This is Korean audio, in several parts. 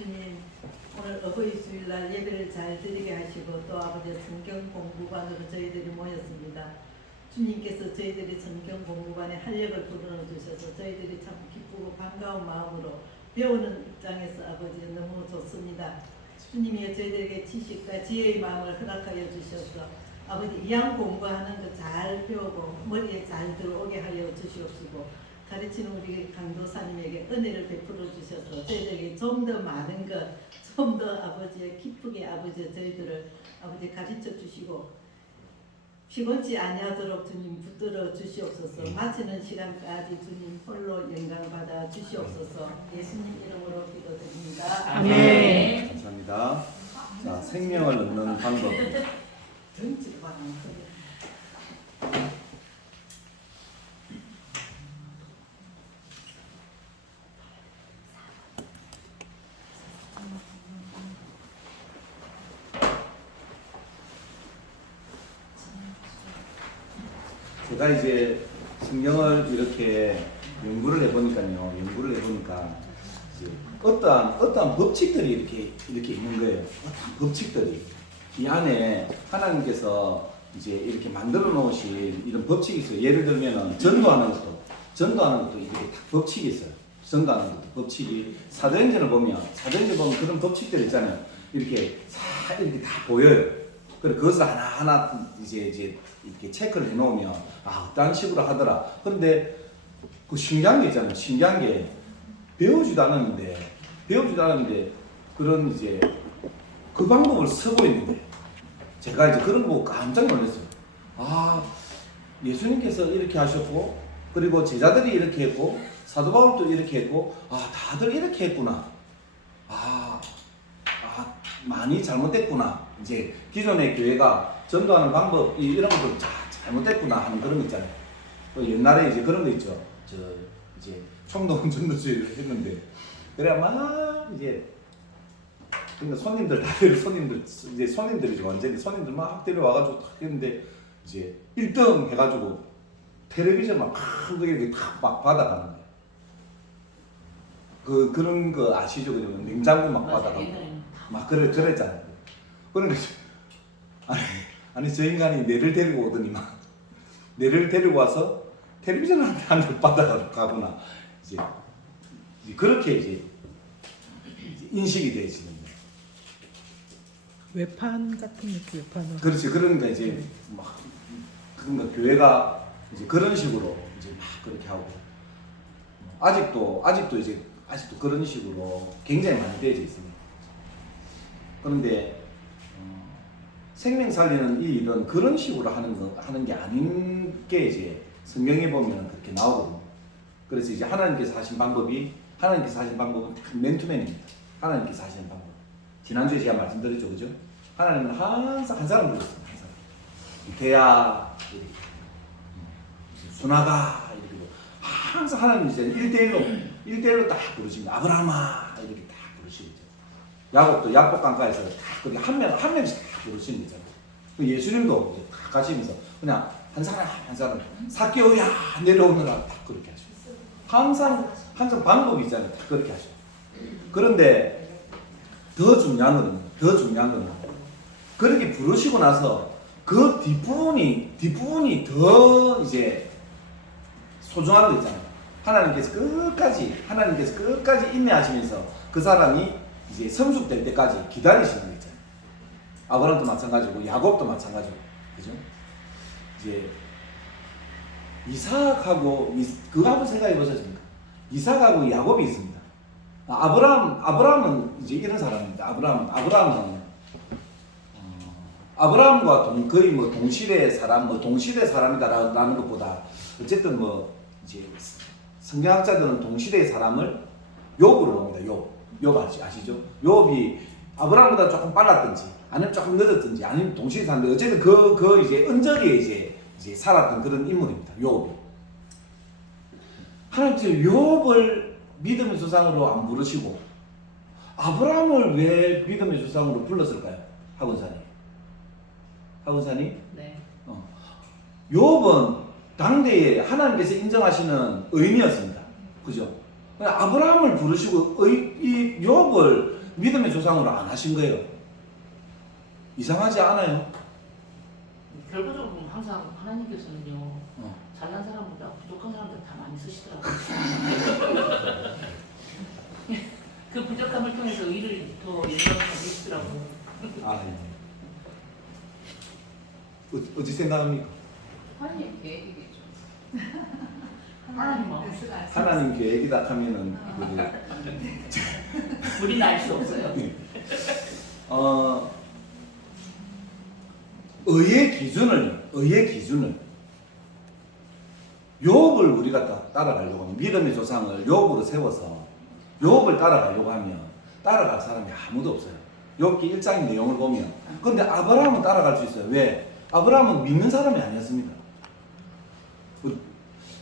주님, 오늘 어버이 주일날 예배를 잘 드리게 하시고 또 아버지 성경 공부반으로 저희들이 모였습니다. 주님께서 저희들이 성경 공부반에 활력을 불어넣어 주셔서 저희들이 참 기쁘고 반가운 마음으로 배우는 입장에서 아버지 너무 좋습니다. 주님이 저희들에게 지식과 지혜의 마음을 허락하여 주셔서 아버지 이양 공부하는 거 잘 배우고 머리에 잘 들어오게 하여 주시옵시고 가르치는 우리 강도사님에게 은혜를 베풀어 주셔서 저희들에게 좀 더 많은 것, 좀 더 아버지의 기쁘게 아버지 저희들을 아버지 가르쳐 주시고 피곤치 아니하도록 주님 붙들어 주시옵소서. 마치는 시간까지 주님 홀로 영광 받아 주시옵소서. 예수님 이름으로 기도드립니다. 아멘. 감사합니다. 자, 생명을 얻는 방법. 제가 이제 성경을 이렇게 연구를 해보니까요. 이제 어떠한 법칙들이 이렇게 있는 거예요. 어떠한 법칙들이 이 안에 하나님께서 이제 이렇게 만들어 놓으신 이런 법칙이 있어요. 예를 들면은 전도하는 것도 이렇게 다 법칙이 있어요. 전도하는 것도 법칙이 사도행전을 보면 그런 법칙들 있잖아요. 이렇게 이렇게 다 보여요. 그래 그것을 하나하나 이제 이렇게 체크를 해놓으면 어떤 식으로 하더라. 그런데 그 신기한 게 있잖아요. 신기한 게 배우지도 않았는데 그런 이제 그 방법을 쓰고 있는데 제가 이제 그런 거 보고 깜짝 놀랐어요. 예수님께서 이렇게 하셨고 그리고 제자들이 이렇게 했고 사도 바울도 이렇게 했고 다들 이렇게 했구나. 많이 잘못됐구나. 이제 기존의 교회가 전도하는 방법 이런 것들 잘못됐구나 하는 그런 거 있잖아요. 또 옛날에 이제 그런 거 있죠. 이제 총동 전도주의를 했는데 그래 막 이제 그러니까 손님들이죠. 완전히 손님들 막 데려와가지고 탁 했는데 이제 1등 해가지고 텔레비전 막 큰 거에 막 받아가는 거예요. 그런 거 아시죠? 그냥 냉장고 막 받아가고 막 그랬잖아요. 그러니까 아니 저 인간이 내를 데리고 오더니 막 내를 데리고 와서 텔레비전을 한 대 받아가거나 이제 그렇게 이제 인식이 되지는 거예요. 외판 같은 느낌, 외판은. 그렇지. 그러니까 이제 막 그러니까 교회가 이제 그런 식으로 이제 막 그렇게 하고 아직도 그런 식으로 굉장히 많이 되어져 있습니다. 그런데 생명 살리는 이 일은 그런 식으로 하는 게 아닌 게 이제 성경에 보면 그렇게 나오거든요. 그래서 이제 하나님께서 하신 방법은 맨투맨입니다. 하나님께서 하시는 방법. 지난주에 제가 말씀드렸죠, 그죠? 하나님은 항상 한 사람 불렀습니다. 한 사람. 대야, 수나가 이렇게 항상 하나님 이제 1대1로 딱 부르십니다. 아브라함아 이렇게 딱 부르시죠. 야곱도 야복 강가에서 딱 그렇게 한 명씩 딱 부르시는 거잖아요. 예수님도 이제 딱 가시면서 그냥 한 사람 사개오야 내려오느라 딱 그렇게 하셔요. 항상 방법이 있잖아요. 딱 그렇게 하셔요. 그런데 더 중요한 거는 그렇게 부르시고 나서 그 뒷부분이 더 이제 소중한 거 있잖아요. 하나님께서 끝까지 인내하시면서 그 사람이 이제 성숙될 때까지 기다리시는 거 있잖아요. 아브라함도 마찬가지고 야곱도 마찬가지고, 그죠? 이제 이삭하고 그거 한번 생각해 보셨습니까? 이삭하고 야곱이 있습니다. 아브라함은 이제 이런 사람입니다. 아브라함과 거의 뭐 동시대 사람이다라는 것보다 어쨌든 뭐 이제 성경학자들은 동시대의 사람을 욥으로 봅니다. 욥 아시죠? 욥이 아브라함보다 조금 빨랐든지 아니면 조금 늦었든지 아니면 동시대 사람인데 어쨌든 그 이제 언저리에 이제 살았던 그런 인물입니다. 욥이. 하나님께서 욥을 믿음의 조상으로 안 부르시고 아브라함을 왜 믿음의 조상으로 불렀을까요? 학원사님? 네. 욥은 당대에 하나님께서 인정하시는 의인이었습니다. 그죠? 아브라함을 부르시고 이 욥을 믿음의 조상으로 안 하신 거예요. 이상하지 않아요? 결과적으로 보면 항상 하나님께서는요 잘난 사람보다 부족한 사람들 다 많이 쓰시더라고요. 그 부족함을 통해서 의를 더 인정하고 계시더라고요. 아, 예. 어찌 생각합니까? 하나님 계획이겠죠. 하나님 마음. 하나님 계획이다 하면은 우리는 알 수 없어요. 의의 기준을 욥을 우리가 따라가려고 하면 믿음의 조상을 욥으로 세워서 욥을 따라가려고 하면 따라갈 사람이 아무도 없어요. 욥기 1장의 내용을 보면. 그런데 아브라함은 따라갈 수 있어요. 왜? 아브라함은 믿는 사람이 아니었습니다.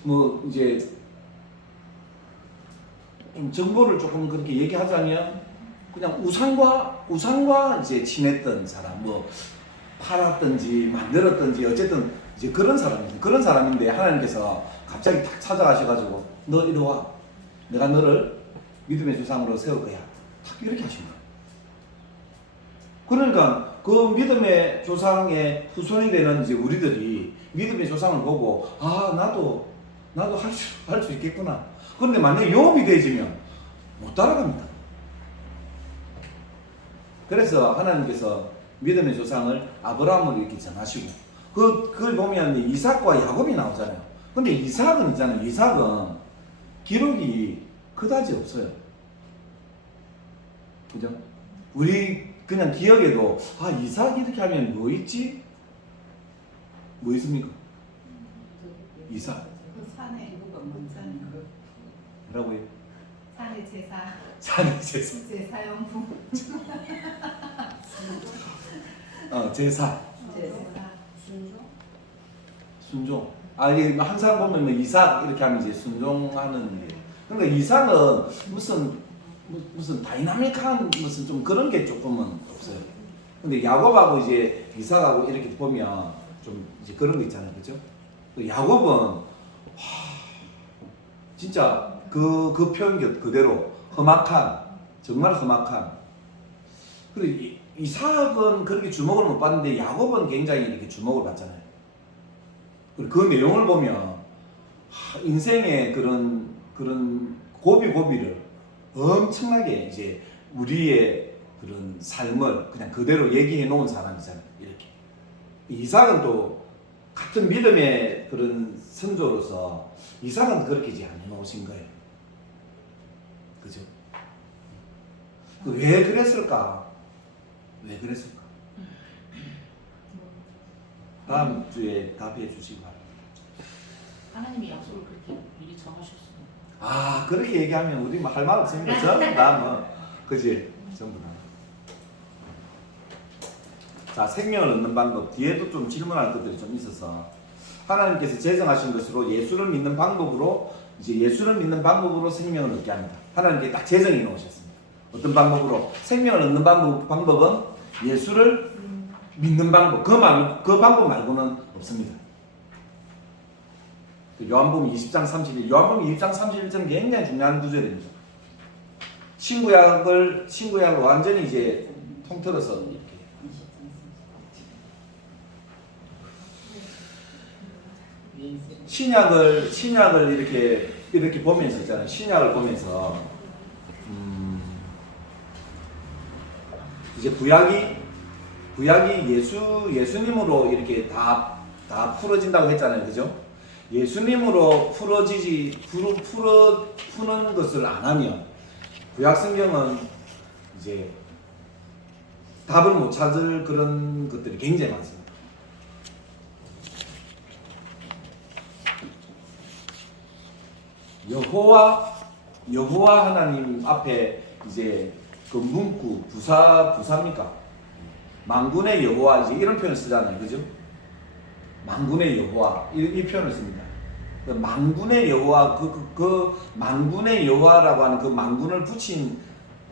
뭐 이제 좀 정보를 조금 그렇게 얘기하자면 그냥 우상과 이제 친했던 사람, 뭐 팔았든지 만들었든지 어쨌든 이제 그런 사람인데 하나님께서 갑자기 탁 찾아가셔가지고 너 이리 와, 내가 너를 믿음의 조상으로 세울 거야, 탁 이렇게 하신 거예요. 그러니까 그 믿음의 조상의 후손이 되는 이제 우리들이 믿음의 조상을 보고 아 나도 할 수 있겠구나. 그런데 만약에 욥이 되지면 못 따라갑니다. 그래서 하나님께서 믿음의 조상을 아브라함으로 이렇게 정하시고 그걸 보면 이삭과 야곱이 나오잖아요. 근데 이삭은 있잖아요. 이삭은 기록이 그다지 없어요. 그죠? 우리 그냥 기억에도 아 이삭 이렇게 하면 뭐 있지? 뭐 있습니까? 이삭 그 산에 누가 먼저는 뭐라고요? 산의 제사, 산의 제사. 제사용품, 제사. 제사. 순종. 아, 이게 항상 보면 뭐 이삭 이렇게 하면 이제 순종하는 게. 그러니까 이삭은 무슨 다이나믹한 무슨 좀 그런 게 조금은 없어요. 근데 야곱하고 이제 이삭하고 이렇게 보면 좀 이제 그런 거 있잖아요. 그죠? 야곱은 진짜 그 표현 그대로 험악한, 정말 험악한. 그리고 이삭은 그렇게 주목을 못 받는데 야곱은 굉장히 이렇게 주목을 받잖아요. 그리고 그 내용을 보면 인생의 그런 고비를 엄청나게 이제 우리의 그런 삶을 그냥 그대로 얘기해 놓은 사람이잖아요. 이렇게. 이삭은 또 같은 믿음의 그런 선조로서 이삭은 그렇게 이제 안 해놓으신 거예요. 그죠? 왜 그랬을까? 왜 그랬을까? 다음 주에 답해 주시기 바랍니다. 하나님이 약속을 그렇게 미리 정하셨어요. 아, 그렇게 얘기하면 우리 뭐 할 말 없습니다. 전부 다 뭐, 그지? 전부 다. 자, 생명을 얻는 방법. 뒤에도 좀 질문할 것들이 좀 있어서 하나님께서 제정하신 것으로 예수를 믿는 방법으로 생명을 얻게 합니다. 하나님께 딱 제정해 놓으셨습니다. 어떤 방법으로? 생명을 얻는 방법은 예수를 믿는 방법. 그 방법 말고는 없습니다. 요한복음 20장 31. 요한복음 20장 31절은 굉장히 중요한 구절입니다. 신구약을 완전히 이제 통틀어서 이렇게. 신약을 이렇게 보면서 있잖아요. 신약을 보면서 이제 구약이 예수님으로 이렇게 다 풀어진다고 했잖아요. 그죠? 예수님으로 푸는 것을 안 하면 구약 성경은 이제 답을 못 찾을 그런 것들이 굉장히 많습니다. 여호와 하나님 앞에 이제 그 문구 부사입니까? 만군의 여호와 이제 이런 표현을 쓰잖아요. 그죠? 만군의 여호와 이 표현을 씁니다. 그 만군의 여호와 그 만군의 여호와라고 하는 그 만군을 붙인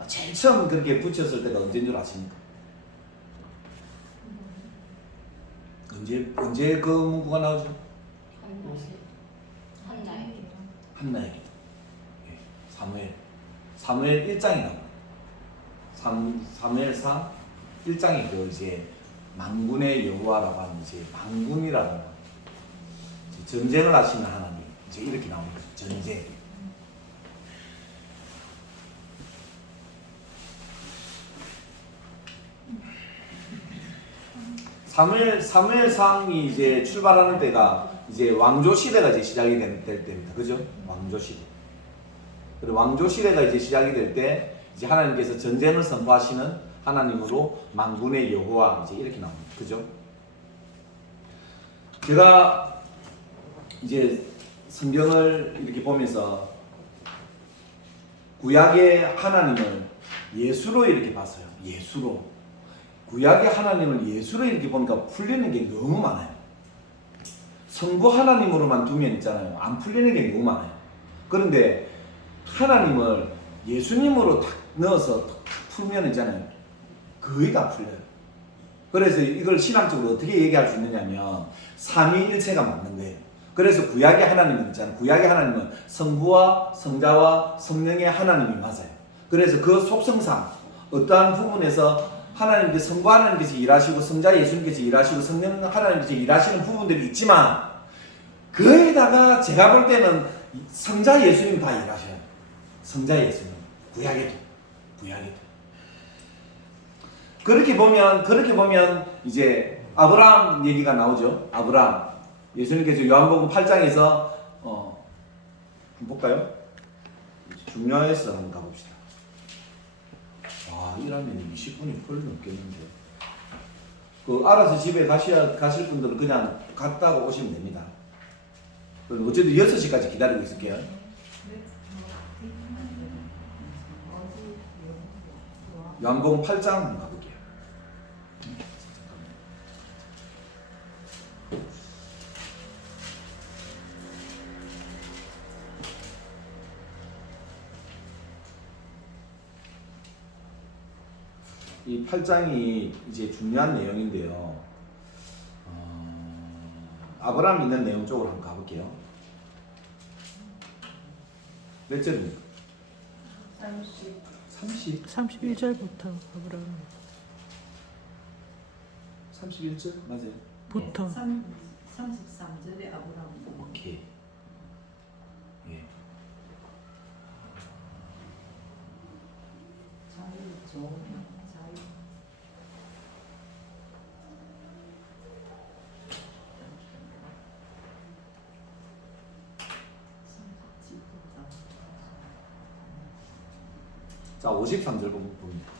제일 처음 그렇게 붙였을 때가 언제인 줄 아십니까? 언제 그 문구가 나오죠? 한나에게. 사무엘 1장에 나옵니다. 사무엘상 1장에 그 이제 만군의 여호와라고 하는 이제 만군이라는 전쟁을 하시는 하나님 이제 이렇게 나오는 거죠. 전쟁. 사무엘상이 이제 출발하는 때가 이제 왕조 시대가 이제 시작이 될 때입니다. 그죠? 왕조 시대. 그리고 왕조 시대가 이제 시작이 될 때 이제 하나님께서 전쟁을 선포하시는 하나님으로 만군의 여호와 이제 이렇게 나옵니다. 그죠? 제가 이제 성경을 이렇게 보면서 구약의 하나님을 예수로 이렇게 봤어요. 예수로. 구약의 하나님을 예수로 이렇게 보니까 풀리는 게 너무 많아요. 성부 하나님으로만 두면 있잖아요. 안 풀리는 게 너무 많아요. 그런데 하나님을 예수님으로 탁 넣어서 탁 풀면 있잖아요. 거의 다 풀려요. 그래서 이걸 신학적으로 어떻게 얘기할 수 있느냐면 삼위일체가 맞는 거예요. 그래서 구약의 하나님은 있잖아요. 구약의 하나님은 성부와 성자와 성령의 하나님이 맞아요. 그래서 그 속성상 어떠한 부분에서 하나님께서 성부 하나님께서 일하시고 성자 예수님께서 일하시고 성령 하나님께서 일하시는 부분들이 있지만 거기다가 제가 볼 때는 성자 예수님 다 일하셔요. 성자 예수님 구약에도 그렇게 보면 이제 아브라함 얘기가 나오죠. 아브라함 예수님께서 요한복음 8장에서 좀 볼까요? 중요해서 한번 가봅시다. 이라면 20분이 펄 넘겠는데. 알아서 집에 가실 분들은 그냥 갔다가 오시면 됩니다. 어쨌든 6시까지 기다리고 있을게요. 요한복음 8장 한번 가볼게요. 이 8장이 이제 중요한 내용인데요. 아브라함 있는 내용 쪽으로 한번 가볼게요. 몇 절입니까? 30. 31절부터 아브라함 31절 맞아요. 부터 33절에 아브라함. 오케이. 예. 자유 좋으면 자유. 자, 53절 봅니다.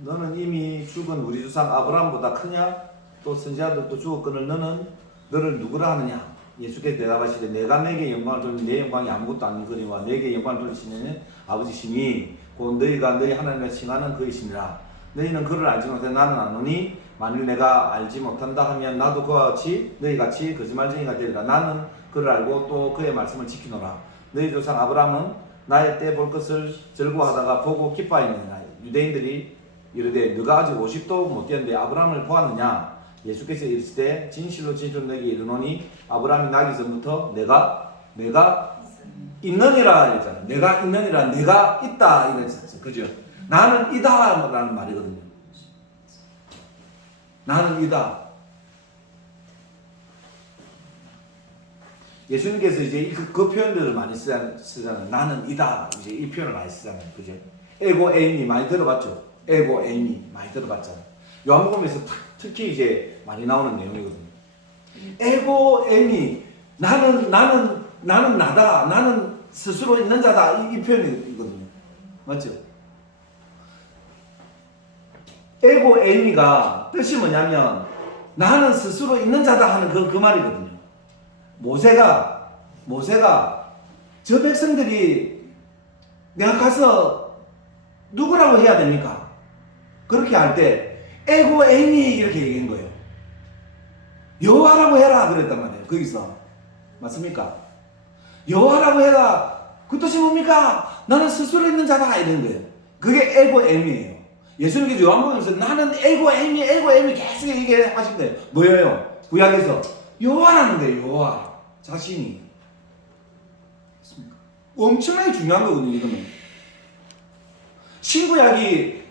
너는 이미 죽은 우리 조상 아브라함보다 크냐? 또 선지자들도 죽었거늘 너는 너를 누구라 하느냐? 예수께서 대답하시되 내가 내게 영광을 돌리니 내 영광이 아무것도 아니거니와 내게 영광을 돌리시는 아버지시니 곧 너희가 너희 하나님을 칭하는 그이시니라. 너희는 그를 알지 못해 나는 아노니 만일 내가 알지 못한다 하면 나도 그와 같이 너희 같이 거짓말쟁이가 되리라. 나는 그를 알고 또 그의 말씀을 지키노라. 너희 조상 아브라함은 나의 때 볼 것을 즐거워하다가 보고 기뻐하였느니라. 유대인들이 이르되 너가 아직 50도 못 되었는데 아브라함을 보았느냐? 예수께서 이르시되 진실로 진실로 너에게 이르노니 아브라함이 나기 전부터 내가 있느니라 이랬잖아요. 내가 있느니라, 내가 있다 이랬었죠. 그죠? 나는 이다 라는 말이거든요. 나는 이다. 예수님께서 이제 그 표현들을 많이 쓰잖아요. 나는 이다. 이제 이 표현을 많이 쓰잖아요. 그죠? 에고 에이미 많이 들어봤죠? 에고 에이미 많이 들어봤잖아요. 요한복음에서 특히 이제 많이 나오는 내용이거든요. 에고 에이미 나는 나다. 나는 스스로 있는 자다. 이 표현이거든요. 맞죠? 에고 에이미가 뜻이 뭐냐면 나는 스스로 있는 자다 하는 그 말이거든요. 모세가 저 백성들이 내가 가서 누구라고 해야 됩니까? 그렇게 할 때 에고 에이미 이렇게 얘기한 거예요. 여호와라고 해라 그랬단 말이에요. 거기서 맞습니까? 여호와라고 해라. 그 뜻이 뭡니까? 나는 스스로 있는 자다 이런 거예요. 그게 에고 에이미예요. 예수님께서 요한복음에서 나는 에고 에이미 계속 얘기하신 거예요. 뭐예요? 구약에서 여호와라는 거예요. 여호와 자신이. 맞습니까? 엄청나게 중요한 거거든요, 이거는. 신구약이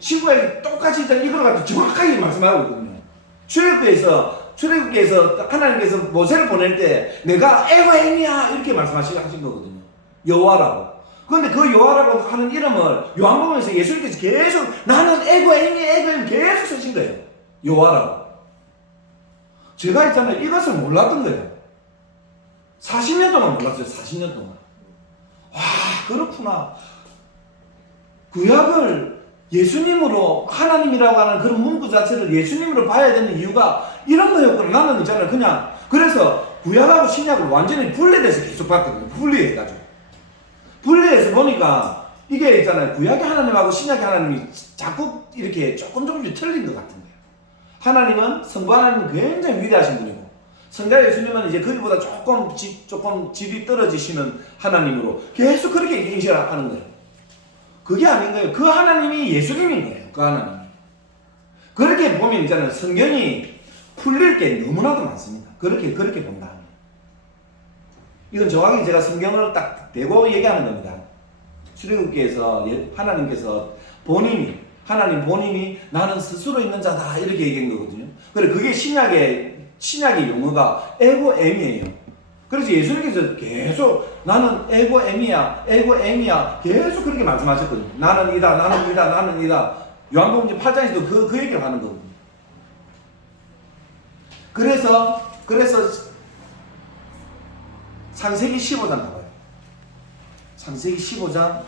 똑같이 이걸 가지고 정확하게 말씀하고 있거든요. 출애굽기에서 하나님께서 모세를 보낼 때 내가 에고엠이야 이렇게 말씀하신 거거든요. 여호와라고. 그런데 그 여호와라고 하는 이름을 요한복음에서 예수님께서 계속 나는 에고엠이 계속 쓰신 거예요. 여호와라고. 제가 있잖아요. 이것을 몰랐던 거예요. 40년 동안 몰랐어요. 40년 동안. 와, 그렇구나. 구약을 예수님으로, 하나님이라고 하는 그런 문구 자체를 예수님으로 봐야 되는 이유가 이런 거였구나. 나는 있잖아요. 그냥. 그래서 구약하고 신약을 완전히 분리돼서 계속 봤거든요. 분리해가지고. 분리해서 보니까 이게 있잖아요. 구약의 하나님하고 신약의 하나님이 자꾸 이렇게 조금씩 틀린 것 같은 거예요. 하나님은 성부 하나님은 굉장히 위대하신 분이고, 성자 예수님은 이제 거기보다 조금 질이 떨어지시는 하나님으로 계속 그렇게 인식을 하는 거예요. 그게 아닌 거예요. 그 하나님이 예수님인 거예요. 그 하나님이. 그렇게 보면 있잖아요. 성경이 풀릴 게 너무나도 많습니다. 그렇게 본다. 이건 정확히 제가 성경을 딱 대고 얘기하는 겁니다. 출애굽기에서 하나님께서 하나님 본인이 나는 스스로 있는 자다 이렇게 얘기한 거거든요. 그래 그게 신약의 용어가 에고엠이에요. 그래서 예수님께서 계속 나는 에고엠이야 계속 그렇게 말씀하셨거든요. 나는 이다. 요한복음 8장에서도 그 얘기를 하는 거거든요. 그래서 창세기 15장 가봐요. 창세기 15장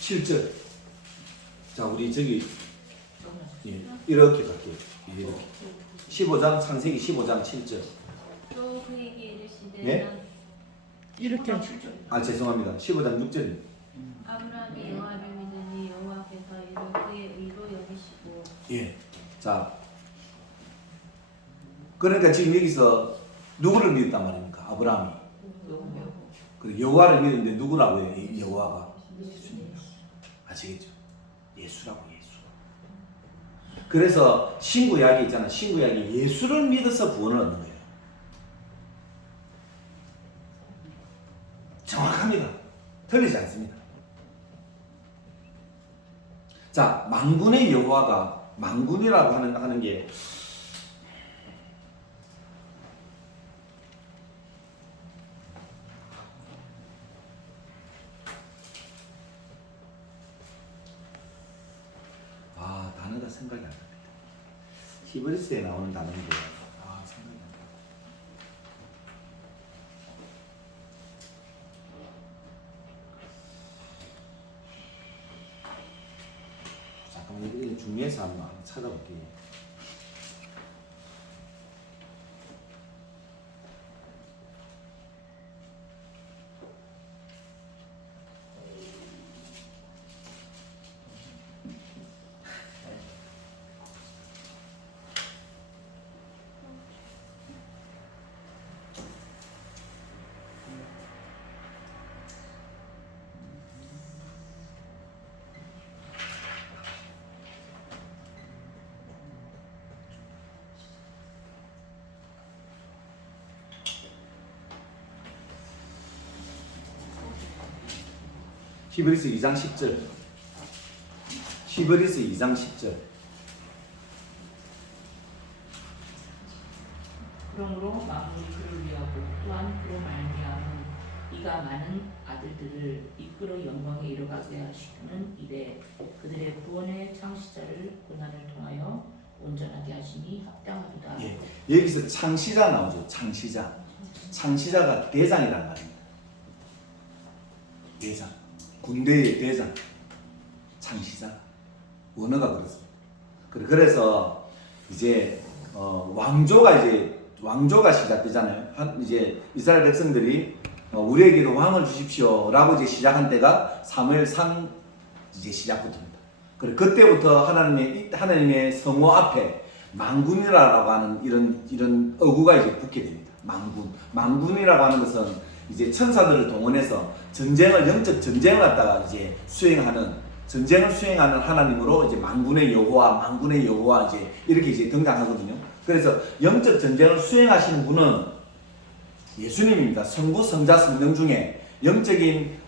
7절. 자, 우리 저기 이렇게 갈게요. 이렇게. 15장 창세기 15장 7절. 또 그에게 이르시되 네? 이렇게 죄송합니다. 15장 6절입니다. 아브라함이 여호와를 믿으니 여호와께서 이를 그의 의로 여기시고. 예. 자, 그러니까 지금 여기서 누구를 믿었단 말입니까? 아브라함이. 그리고 여호와를 믿는데 누구라고요? 여호와가. 아시겠죠? 예수라고, 예수. 그래서 신구약이 있잖아. 신구약이 예수를 믿어서 구원을 얻는 거예요. 정확합니다. 틀리지 않습니다. 자, 만군의 여호와가, 만군이라고 하는 게 단어가 생각이 안 납니다. 히브리스에 나오는 단어인데 생각이 안 납니다. 잠깐만, 이거 중요해서 한번 찾아볼게요. 히브리서 2장 10절. 히브리서 2장 10절. 그러므로 만물이 그를 위하고 또한 그로 말미암은 이가 많은 아들들을 이끌어 영광에 이르가게 하시는 이래 그들의 구원의 창시자를 고난을 통하여 온전하게 하시니 합당하리라. 예. 여기서 창시자 나오죠. 창시자가 대장이란 말입니다. 대장. 군대의 대장. 창시자. 원어가 그렇습니다. 그래서 이제 왕조가 시작되잖아요. 이제 이스라엘 백성들이 우리에게도 왕을 주십시오라고 이제 시작한 때가 사무엘상 이제 시작부터입니다. 그때부터 하나님의 성호 앞에 만군이라고 하는 이런 어구가 이제 붙게 됩니다. 만군이라고 하는 것은 이제 천사들을 동원해서 영적 전쟁을 갖다가 이제 수행하는 전쟁을 수행하는 하나님으로 이제 만군의 여호와 이제 이렇게 이제 등장하거든요. 그래서 영적 전쟁을 수행하시는 분은 예수님입니다. 성부, 성자, 성령 중에 영적인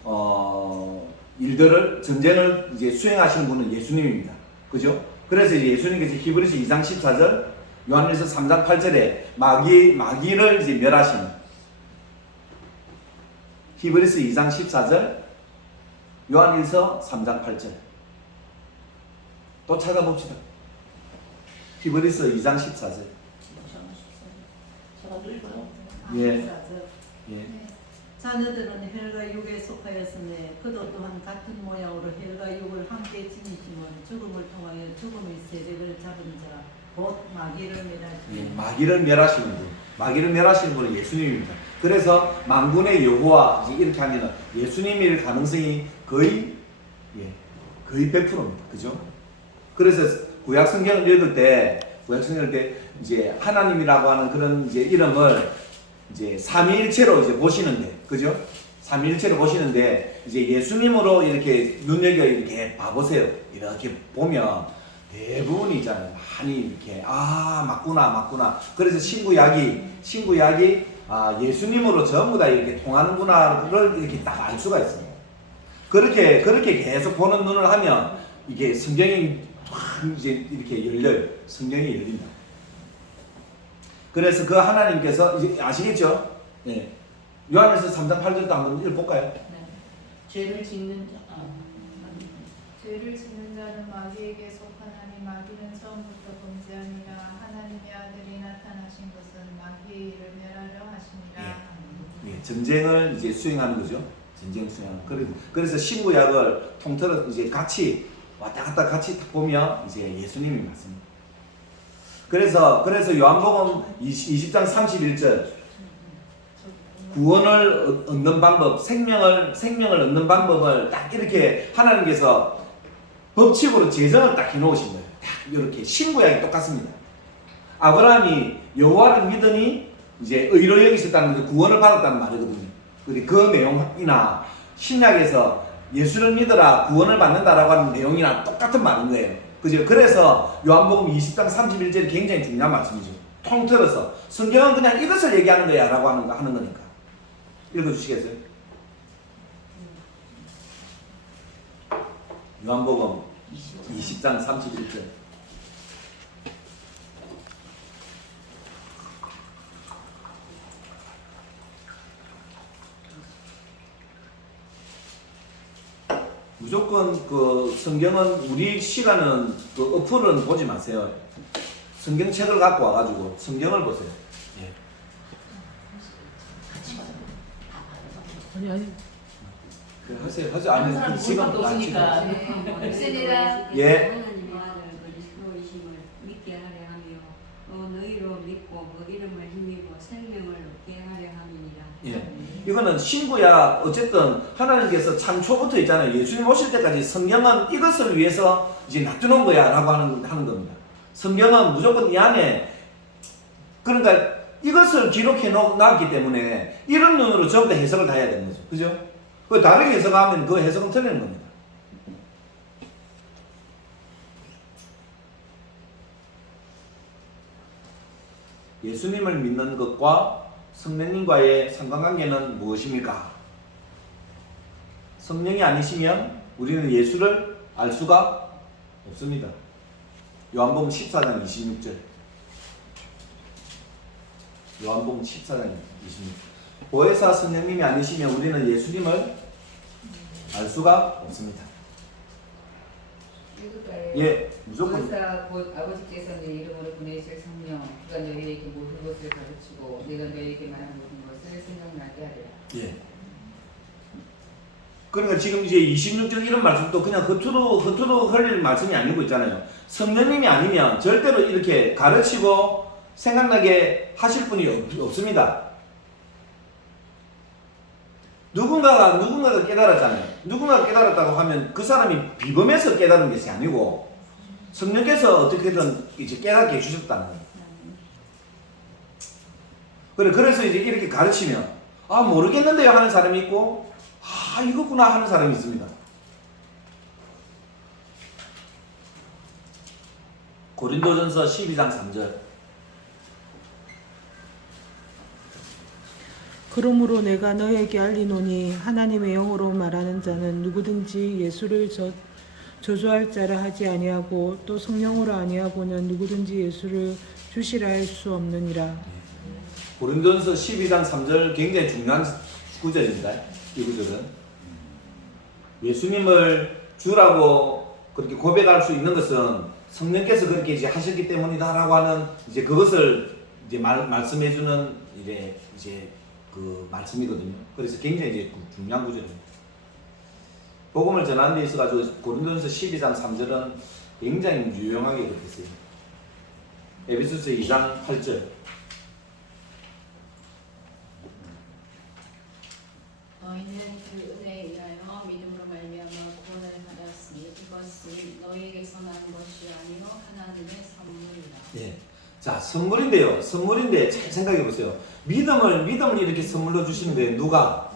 일들을 전쟁을 이제 수행하시는 분은 예수님입니다. 그죠? 그래서 이제 예수님께서 히브리서 2장 14절, 요한일서 3장 8절에 마귀를 이제 멸하시는 히브리서 2장 14절, 요한일서 3장 8절. 또 찾아봅시다. 히브리서 2장 14절. 제가 읽어요. 예. 예. 자녀들은 헬과 육에 속하였으니 그도 또한 같은 모양으로 헬과 육을 함께 지니심은 죽음을 통하여 죽음의 세력을 잡은 자 곧 마귀를 예, 멸하시니 마귀를 멸하시는 분. 마귀를 멸하시는 분은 예수님입니다. 그래서 만군의 여호와 이렇게 하면은 예수님일 가능성이 거의 100%입니다. 그죠? 그래서 구약 성경을 읽을 때 이제 하나님이라고 하는 그런 이제 이름을 이제 삼위일체로 이제 보시는데, 그죠? 삼위일체로 보시는데 이제 예수님으로 이렇게 눈여겨 이렇게 봐보세요. 이렇게 보면 대부분이 있잖아요. 많이 이렇게 맞구나. 그래서 신구약이 예수님으로 전부 다 이렇게 통하는구나를 이렇게 딱 알 수가 있습니다. 그렇게 계속 보는 눈을 하면 이게 성경이 이제 이렇게 열려요. 성경이 열린다. 그래서 그 하나님께서 이제 아시겠죠? 예. 요한일서 3장 8절도 한번 읽어볼까요? 네. 죄를 짓는 자. 죄를 짓는 자는 마귀에게 속하나니 마귀는 처음부터 범죄하니라. 하나님의 아들이 나타나신 것은 마귀의 일을 멸하려 하심이라. 예, 전쟁을 이제 수행하는 거죠. 전쟁 수행하는. 그래서 신구약을 통틀어 이제 같이 왔다 갔다 같이 딱 보면 이제 예수님이 맞습니다. 그래서 요한복음 20장 31절 구원을 얻는 방법, 생명을 얻는 방법을 딱 이렇게 하나님께서 법칙으로 제정을 딱 해놓으신 거예요. 딱 이렇게 신구약이 똑같습니다. 아브라함이 여호와를 믿으니 이제 의로 여기셨다는 게 구원을 받았다는 말이거든요. 그 내용이나 신약에서 예수를 믿어라 구원을 받는다라고 하는 내용이랑 똑같은 말인 거예요. 그죠? 그래서 요한복음 20장 31절이 굉장히 중요한 말씀이죠. 통틀어서 성경은 그냥 이것을 얘기하는 거야 라고 하는 거니까. 읽어주시겠어요? 요한복음 20장 31절. 무조건 그 성경은 우리 시간은 그 어플은 보지 마세요. 성경책을 갖고 와가지고 성경을 보세요. 예. 아니 하세요. 아니 사람 지금 볼것도 없으니까. 믿습니다. 예. 하나님의 아들 그리스도이심을 믿게 하려 하며 너희로 믿고 그 이름을 힘입어 생명을 얻게 하려 함이니라. 예. 이거는 신구약 어쨌든 하나님께서 창초부터 있잖아요. 예수님 오실 때까지 성경은 이것을 위해서 이제 놔두는 거야라고 하는 겁니다. 성경은 무조건 이 안에 그러니까 이것을 기록해 놨기 때문에 이런 눈으로 전부 다 해석을 다 해야 되는 거죠. 그죠? 그 다르게 해석하면 그 해석은 틀리는 겁니다. 예수님을 믿는 것과 성령님과의 상관관계는 무엇입니까? 성령이 아니시면 우리는 예수를 알 수가 없습니다. 요한복음 14장 26절. 요한복음 14장 26절. 보혜사 성령님이 아니시면 우리는 예수님을 알 수가 없습니다. 예, 무조건. 보혜사 곧 아버지께서 내 이름으로 보내실 성령 그가 너희에게 모든 것을 가르치고 내가 너희에게 말한 모든 것을 생각나게 하리라. 예. 그러니까 지금 이제 26절 이런 말씀도 그냥 겉으로 흘릴 말씀이 아니고 있잖아요. 성령님이 아니면 절대로 이렇게 가르치고 생각나게 하실 분이 없습니다. 누군가가 깨달았잖아요. 누군가가 깨달았다고 하면 그 사람이 비범해서 깨달은 것이 아니고 성령께서 어떻게든 이제 깨닫게 해주셨다는 거예요. 그래서 이제 이렇게 가르치면 모르겠는데요 하는 사람이 있고 이거구나 하는 사람이 있습니다. 고린도전서 12장 3절. 그러므로 내가 너에게 알리노니 하나님의 영으로 말하는 자는 누구든지 예수를 저주할 자라 하지 아니하고 또 성령으로 아니하고는 누구든지 예수를 주시라 할 수 없느니라. 고린도전서 12장 3절 굉장히 중요한 구절입니다. 이 구절은 예수님을 주라고 그렇게 고백할 수 있는 것은 성령께서 그렇게 이제 하셨기 때문이다라고 하는 이제 그것을 이제 말씀해주는 이제 그 말씀이거든요. 그래서 굉장히 이제 중요한 구절입니다. 복음을 전하는 데 있어가지고 고린도전서 12장 3절은 굉장히 유용하게 그렇게 써요. 에베소서 2장 8절. 너희는 그 은혜에 의하여 믿음으로 말미암아 구원을 받았으니 이것은 너희에게서 난 것이 아니요 하나님의 선물이라. 예. 자, 선물인데요. 선물인데 잘 생각해 보세요. 믿음을 이렇게 선물로 주시는데 누가?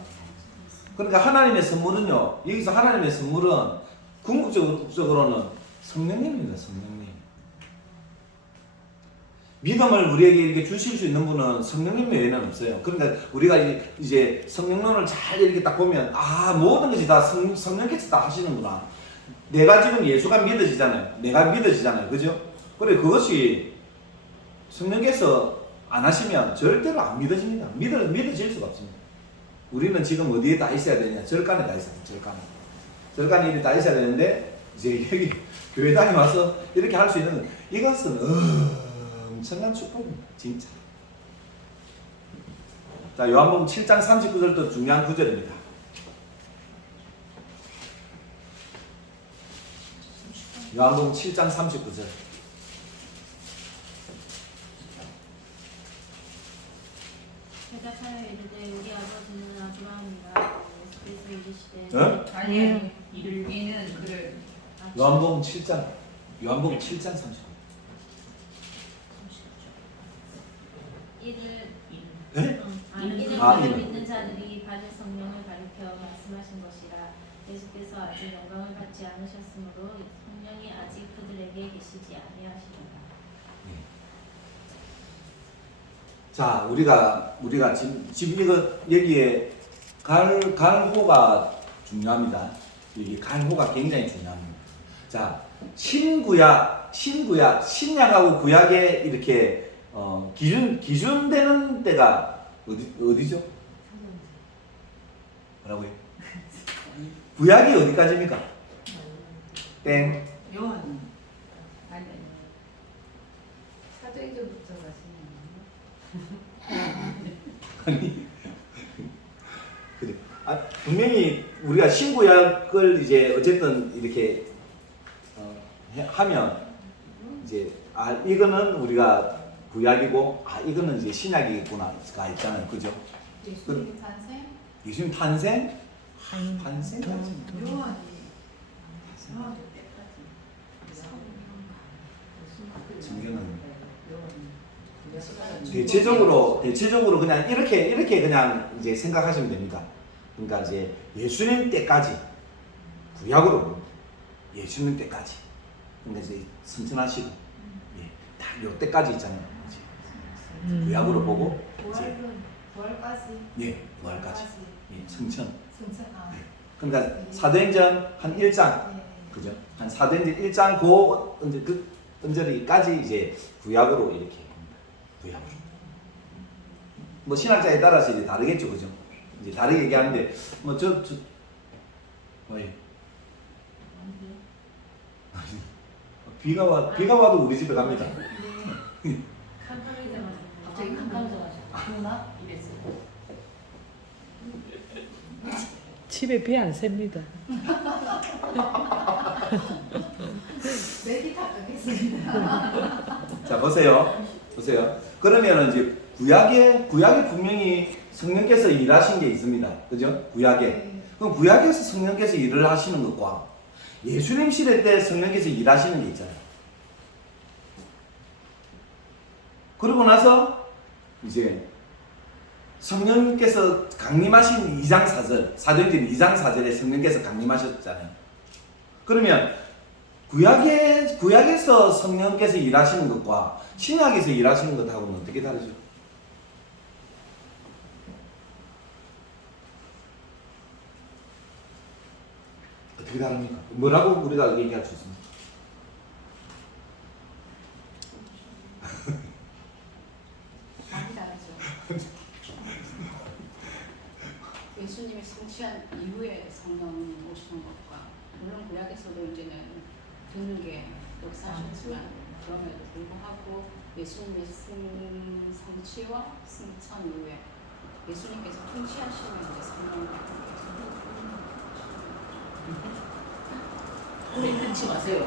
그러니까 하나님의 선물은요. 여기서 하나님의 선물은 궁극적으로는 성령님입니다. 성령님. 믿음을 우리에게 이렇게 주실 수 있는 분은 성령님 외에는 없어요. 그러니까 우리가 이제 성령론을 잘 이렇게 딱 보면 모든 것이 다 성령께서 다 하시는구나. 내가 지금 예수가 믿어지잖아요. 내가 믿어지잖아요. 그죠? 그래 그것이 성령께서 안 하시면 절대로 안 믿어집니다. 믿어질 수가 없습니다. 우리는 지금 어디에 다 있어야 되냐? 절간에 다 있어야 돼요. 절간에 이렇게 다 있어야 되는데 이제 여기 교회 다녀와서 이렇게 할 수 있는 이것은 엄청난 축복입니다. 진짜. 자, 요한복음 7장 39절도 중요한 구절입니다. 요한복음 7장 39절. 대답하여 이르되 우리 아버지는 아브라함이라. 예수께서 이르시되 아니 이를 이는 그를 요한복음 7장 39절. 이를 네? 이는 이는. 믿는 자들이 받을 성령을 가리켜 말씀하신 것이라. 예수께서 아직 영광을 받지 않으셨으므로 성령이 아직 그들에게 계시지 아니하시리라. 자, 우리가 지금 이거 여기에 갈호가 중요합니다. 여기 갈호가 굉장히 중요합니다. 자, 신구약, 신약하고 구약에 이렇게 기준되는 때가 어디죠? 뭐라고요? 구약이 어디까지입니까? 땡. 요한 아니 사도행전부터 가시면 아니 그래. 분명히 우리가 신구약을 이제 어쨌든 이렇게 하면 이제 이거는 우리가 구약이고 이거는 이제 신약이구나가 있잖아요. 그죠? 예수님 탄생? 예수님 탄생? 탄생? 요한이 성경은 대체적으로 그냥 이렇게 그냥 이제 생각하시면 됩니다. 그러니까 이제 예수님 때까지 구약으로 봅니다. 예수님 때까지. 그러니까 이제 승천하시고 딱 요 때까지 있잖아요. 이제 구약으로 보고 이제 부활까지. 부활까지. 승천. 승천. 그러니까 사도행전 한 1장. 그죠? 한 사도행전 1장 그 언저리까지 이제 구약으로 이렇게 합니다. 구약으로. 뭐 신학자에 따라서 이제 다르겠죠, 그죠? 이제 다르게 얘기하는데 왜? 비가 와도 우리 집에 갑니다. 갑자기 깜깜해져가지고 누나 이랬어요. 집에 비 안 셉니다. 메디카 끄겠습니다. 자, 보세요. 그러면 이제 구약에 분명히 성령께서 일하신 게 있습니다. 그죠? 구약에. 그럼 구약에서 성령께서 일을 하시는 것과 예수님 시대 때 성령께서 일하시는 게 있잖아요. 그러고 나서 이제 성령께서 강림하신 2장 4절, 사도행전 2장 4절에 성령께서 강림하셨잖아요. 그러면 구약에 구약에서 성령께서 일하시는 것과 신약에서 일하시는 것하고는 어떻게 다르죠? 어떻게 다릅니까? 뭐라고 우리가 얘기할 수 있습니까? 많이 다르죠. 예수님이 성취한 이후에 성령 오시는 것과 물론 구약에서도 이제는 듣는 게 역사하셨지만 그럼에도 불구하고 예수님의 성취와 승천 이후에 예수님께서 통치하시면 이제 성령을 받는 게 네, 그렇지 마세요.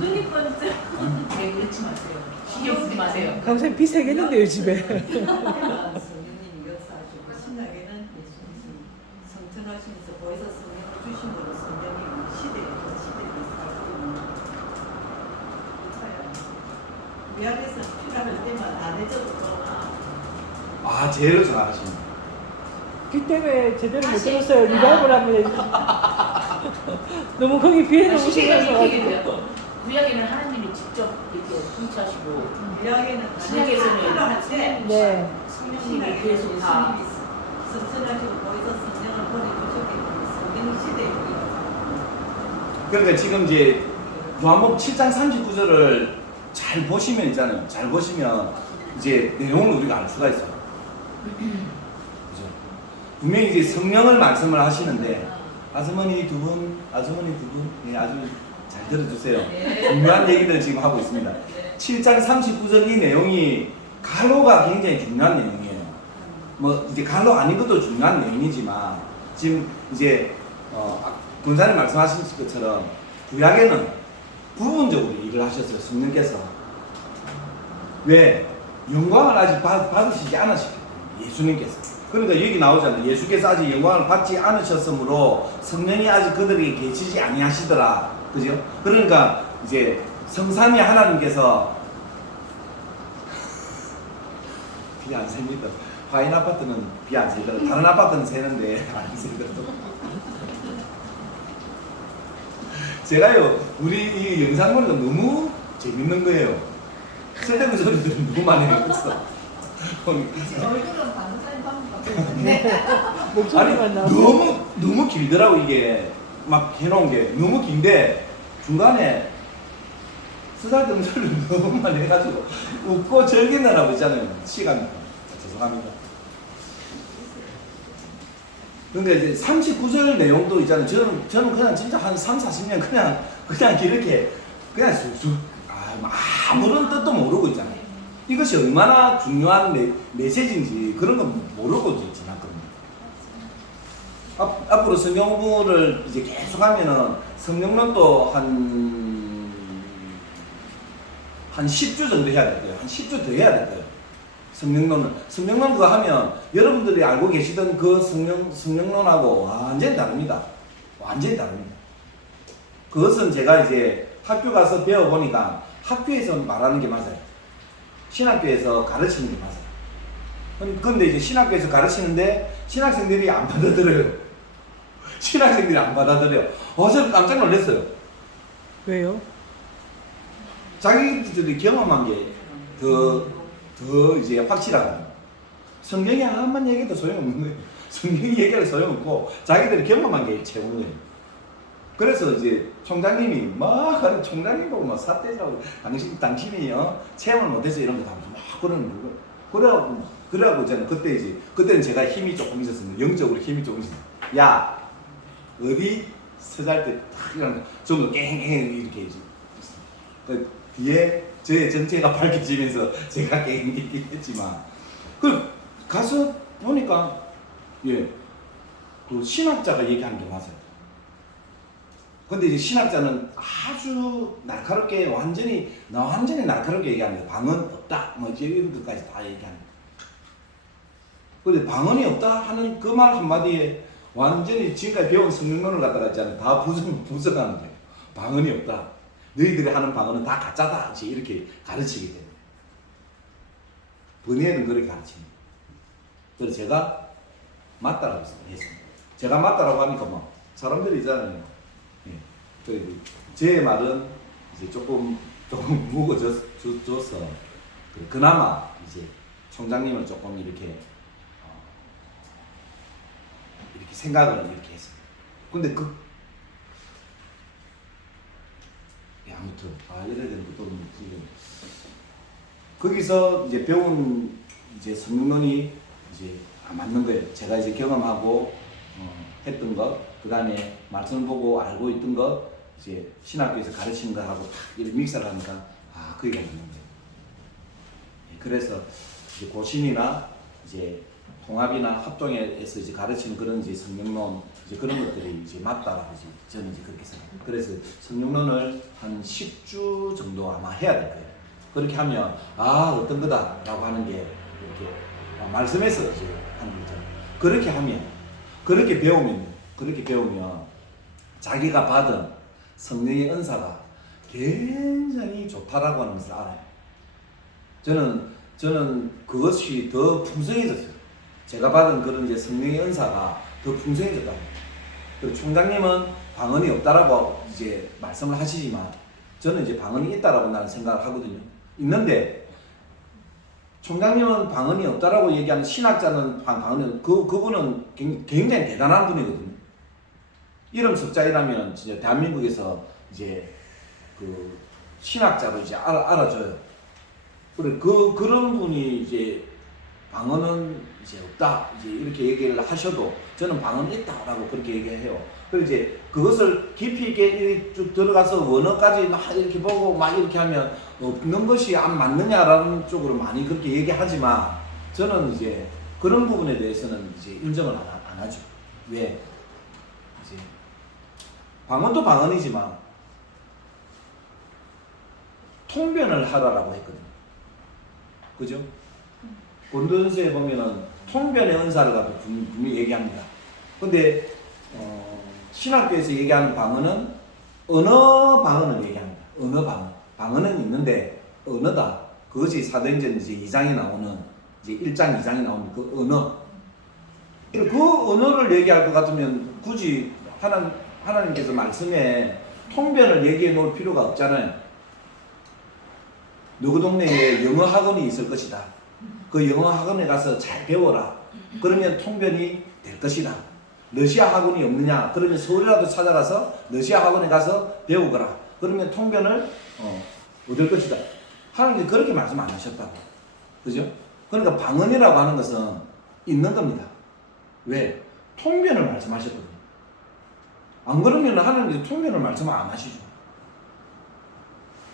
눈이 번쩍. 네, 그렇지 마세요. 신경 쓰지 마세요. 강사님 비 세겠는데요 집에. 성령님이 역사하시고 신약에는 예수님이 성천하시면서 거기서 성령을 주심으로 성령이 시대에 살고 있는 차야. 구약에서 필요할 때만 안 해줘도 아, 제로 정확하십니다. 비 때문에 제대로 못 들었어요. 리바이벌 하면 너무 거기 비에 너무 시대가 신경 이렇게 써가지고. 돼요. 구약에는 하나님이 직접 이렇게 통치하시고 구약에는 신약에서는 필요할 때 네. 성령님이 계속 다 성천하시고 거기서 성령을 보내주셨기 때문에 성령 시대에 우리가 살고 그러니까 지금 이제 요한복음 7장 39절을 잘 보시면 있잖아요. 잘 보시면 이제 내용을 우리가 알 수가 있어요. 그죠? 분명히 이제 성령을 말씀을 하시는데 아주머니 두 분, 예, 아주 잘 들어주세요. 중요한 얘기를 지금 하고 있습니다. 7장 39절 이 내용이 갈로가 굉장히 중요한 내용이에요. 뭐 이제 갈로 아닌 것도 중요한 내용이지만 지금 이제 권사님 말씀하신 것처럼 구약에는 부분적으로 일을 하셨어요. 성령께서. 왜? 영광을 아직 받으시지 않으셨기 때문에 예수님께서. 그러니까 여기 나오잖아요. 예수께서 아직 영광을 받지 않으셨으므로 성령이 아직 그들에게 계시지 아니하시더라. 그죠? 그러니까 이제 성삼위 하나님께서 비 안 셉니다. 화인 아파트는 비 안 새더라. 다른 아파트는 새는데 안 새더라. 제가요, 우리 이 영상 보니까 너무 재밌는 거예요. 쓸데없는 소리들을 너무 많이 했어. 얼굴은 반사인 방법 같은데 목소리만 아니, 나오고. 너무 길더라고, 이게. 막 해놓은 게. 너무 긴데, 중간에 쓰잘데없는 소리를 너무 많이 해가지고, 웃고 즐기느라고 있잖아요. 시간. 죄송합니다. 그러니까 이제 39절 내용도 있잖아요. 저는 그냥 진짜 한 3, 40년 그냥 이렇게, 그냥 쑥쑥, 아무런 뜻도 모르고 있잖아요. 이것이 얼마나 중요한 메시지인지 그런 건 모르고 지났거든요. 앞으로 성경 공부를 이제 계속 하면은 성령론도 한 10주 정도 해야 될 거예요. 한 10주 더 해야 될 거예요. 성령론 그거 하면 여러분들이 알고 계시던 그 성령론하고 완전히 다릅니다. 완전히 다릅니다. 그것은 제가 이제 학교 가서 배워보니까 학교에서 말하는 게 맞아요. 신학교에서 가르치는 게 맞아요. 그런데 이제 신학교에서 가르치는데 신학생들이 안 받아들여요. 신학생들이 안 받아들여요. 저는 깜짝 놀랐어요. 왜요? 자기들이 경험한 게 더 이제 확실하거든요. 성경이 아무만 얘기해도 소용없는 거예요. 성경이 얘기해도 소용없고 자기들이 경험한 게 최고인 거예요. 그래서 이제 총장님이 막 하는 총장님 보고 막 사태라고 당신이 체험을 못해서 이런 거 다 막 그러는 거고 그래갖고 저는 그때는 제가 힘이 조금 있었습니다. 영적으로 힘이 조금 있었어요. 야 어디 서잘 때 딱 이런 전부 깽깽 이렇게 이제 그 뒤에 저의 정체가 밝혀지면서 제가 깽깽 했지만 그 가서 보니까 그 신학자가 얘기하는 게 맞아요. 근데 이제 신학자는 아주 날카롭게 완전히 날카롭게 얘기합니다. 방언 없다. 뭐 이런 것까지 다 얘기합니다. 근데 방언이 없다 하는 그 말 한마디에 완전히 지금까지 배운 성령론을 갖다가 있잖아요. 다 부정하는 거예요. 방언이 없다. 너희들이 하는 방언은 다 가짜다. 이렇게 가르치게 됩니다. 번외는 그렇게 가르칩니다. 그래서 제가 맞다라고 했습니다. 제가 맞다라고 하니까 막 사람들이 있잖아요. 그래 제 말은 이제 조금 무거워졌어. 그나마 이제 총장님을 조금 이렇게 이렇게 생각을 이렇게 했어요. 근데 아무튼 이래야 되는 것도 지금 거기서 이제 배운 이제 성경론이 이제 맞는 거예요. 제가 이제 경험하고 했던 것, 그 다음에 말씀을 보고 알고 있던 것, 이제 신학교에서 가르치는 거하고 딱 이렇게 믹스를 하니까 그게 맞는 거예요. 그래서 이제 고신이나 이제 통합이나 합동에서 이제 가르치는 그런 이제 성경론 이제 그런 것들이 이제 맞다라고 이제 저는 이제 그렇게 생각해요. 그래서 성경론을 한 10주 정도 아마 해야 될 거예요. 그렇게 하면 어떤 거다라고 하는 게 이렇게 말씀에서 이제 하는 거죠. 그렇게 하면 그렇게 배우면 자기가 받은 성령의 은사가 굉장히 좋다라고 하는 것을 알아요. 저는 그것이 더 풍성해졌어요. 제가 받은 그런 이제 성령의 은사가 더 풍성해졌다고. 그리고 총장님은 방언이 없다라고 이제 말씀을 하시지만 저는 이제 방언이 있다라고 나는 생각을 하거든요. 있는데 총장님은 방언이 없다라고 얘기하는 신학자는 방언이 그분은 굉장히 대단한 분이거든요. 이름 석자이라면 진짜 대한민국에서 이제 그 신학자로 이제 알아줘요. 그래 그런 분이 이제 방언은 이제 없다 이제 이렇게 얘기를 하셔도 저는 방언이 있다라고 그렇게 얘기해요. 그리고 이제 그것을 깊이 있게 쭉 들어가서 원어까지 막 이렇게 보고 막 이렇게 하면 없는 것이 안 맞느냐라는 쪽으로 많이 그렇게 얘기하지만 저는 이제 그런 부분에 대해서는 이제 인정을 안 하죠. 왜? 이제 방언도 방언이지만 통변을 하라라고 했거든요. 그죠? 고린도전서에 보면은 통변의 은사를 갖고 분명히 얘기합니다. 근데 신학교에서 얘기하는 방언은 언어 방언을 얘기합니다. 언어 방언. 방언은 있는데 언어다. 그것이 사도행전 이제 2장에 나오는 이제 1장 2장에 나오는 그 언어. 그 언어를 얘기할 것 같으면 굳이 하나님께서 말씀에 통변을 얘기해 놓을 필요가 없잖아요. 누구 동네에 영어 학원이 있을 것이다. 그 영어 학원에 가서 잘 배워라. 그러면 통변이 될 것이다. 러시아 학원이 없느냐? 그러면 서울이라도 찾아가서 러시아 학원에 가서 배우거라. 그러면 통변을 얻을 것이다. 하나님께서 그렇게 말씀 안 하셨다고. 그죠? 그러니까 방언이라고 하는 것은 있는 겁니다. 왜? 통변을 말씀하셨거든요. 안 그러면 하나님께서 통변을 말씀을 안 하시죠.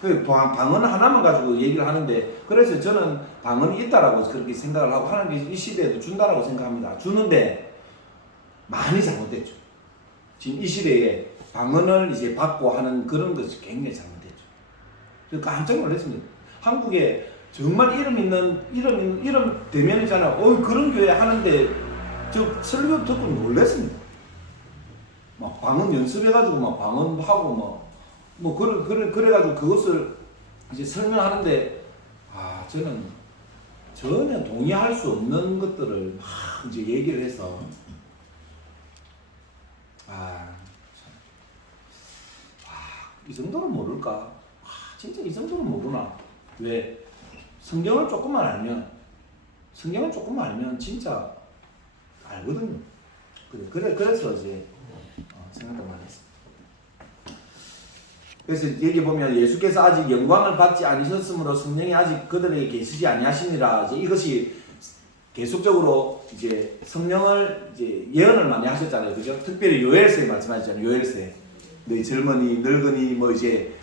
그 방언 하나만 가지고 얘기를 하는데 그래서 저는 방언이 있다라고 그렇게 생각을 하고 하나님께서 이 시대에도 준다라고 생각합니다. 주는데 많이 잘못됐죠. 지금 이 시대에 방언을 이제 받고 하는 그런 것이 굉장히 잘못됐죠. 그래서 깜짝 놀랐습니다. 한국에 정말 이름 대면이잖아요. 그런 교회 하는데 저 설교 듣고 놀랐습니다. 막 방언 연습해가지고 막 방언하고 그래가지고 그것을 이제 설명하는데 저는 전혀 동의할 수 없는 것들을 막 이제 얘기를 해서 이 정도는 모를까? 진짜 이 정도는 모르나? 왜? 성경을 조금만 알면 진짜 알거든요. 그래서 이제 생각도 많이 했습니다. 그래서 여기 보면 예수께서 아직 영광을 받지 않으셨으므로 성령이 아직 그들에게 계시지 아니하시니라. 이제 이것이 계속적으로 이제 성령을 이제 예언을 많이 하셨잖아요, 그죠? 특별히 요엘서에 말씀하셨잖아요, 요엘서에 너희 젊은이, 늙은이 이제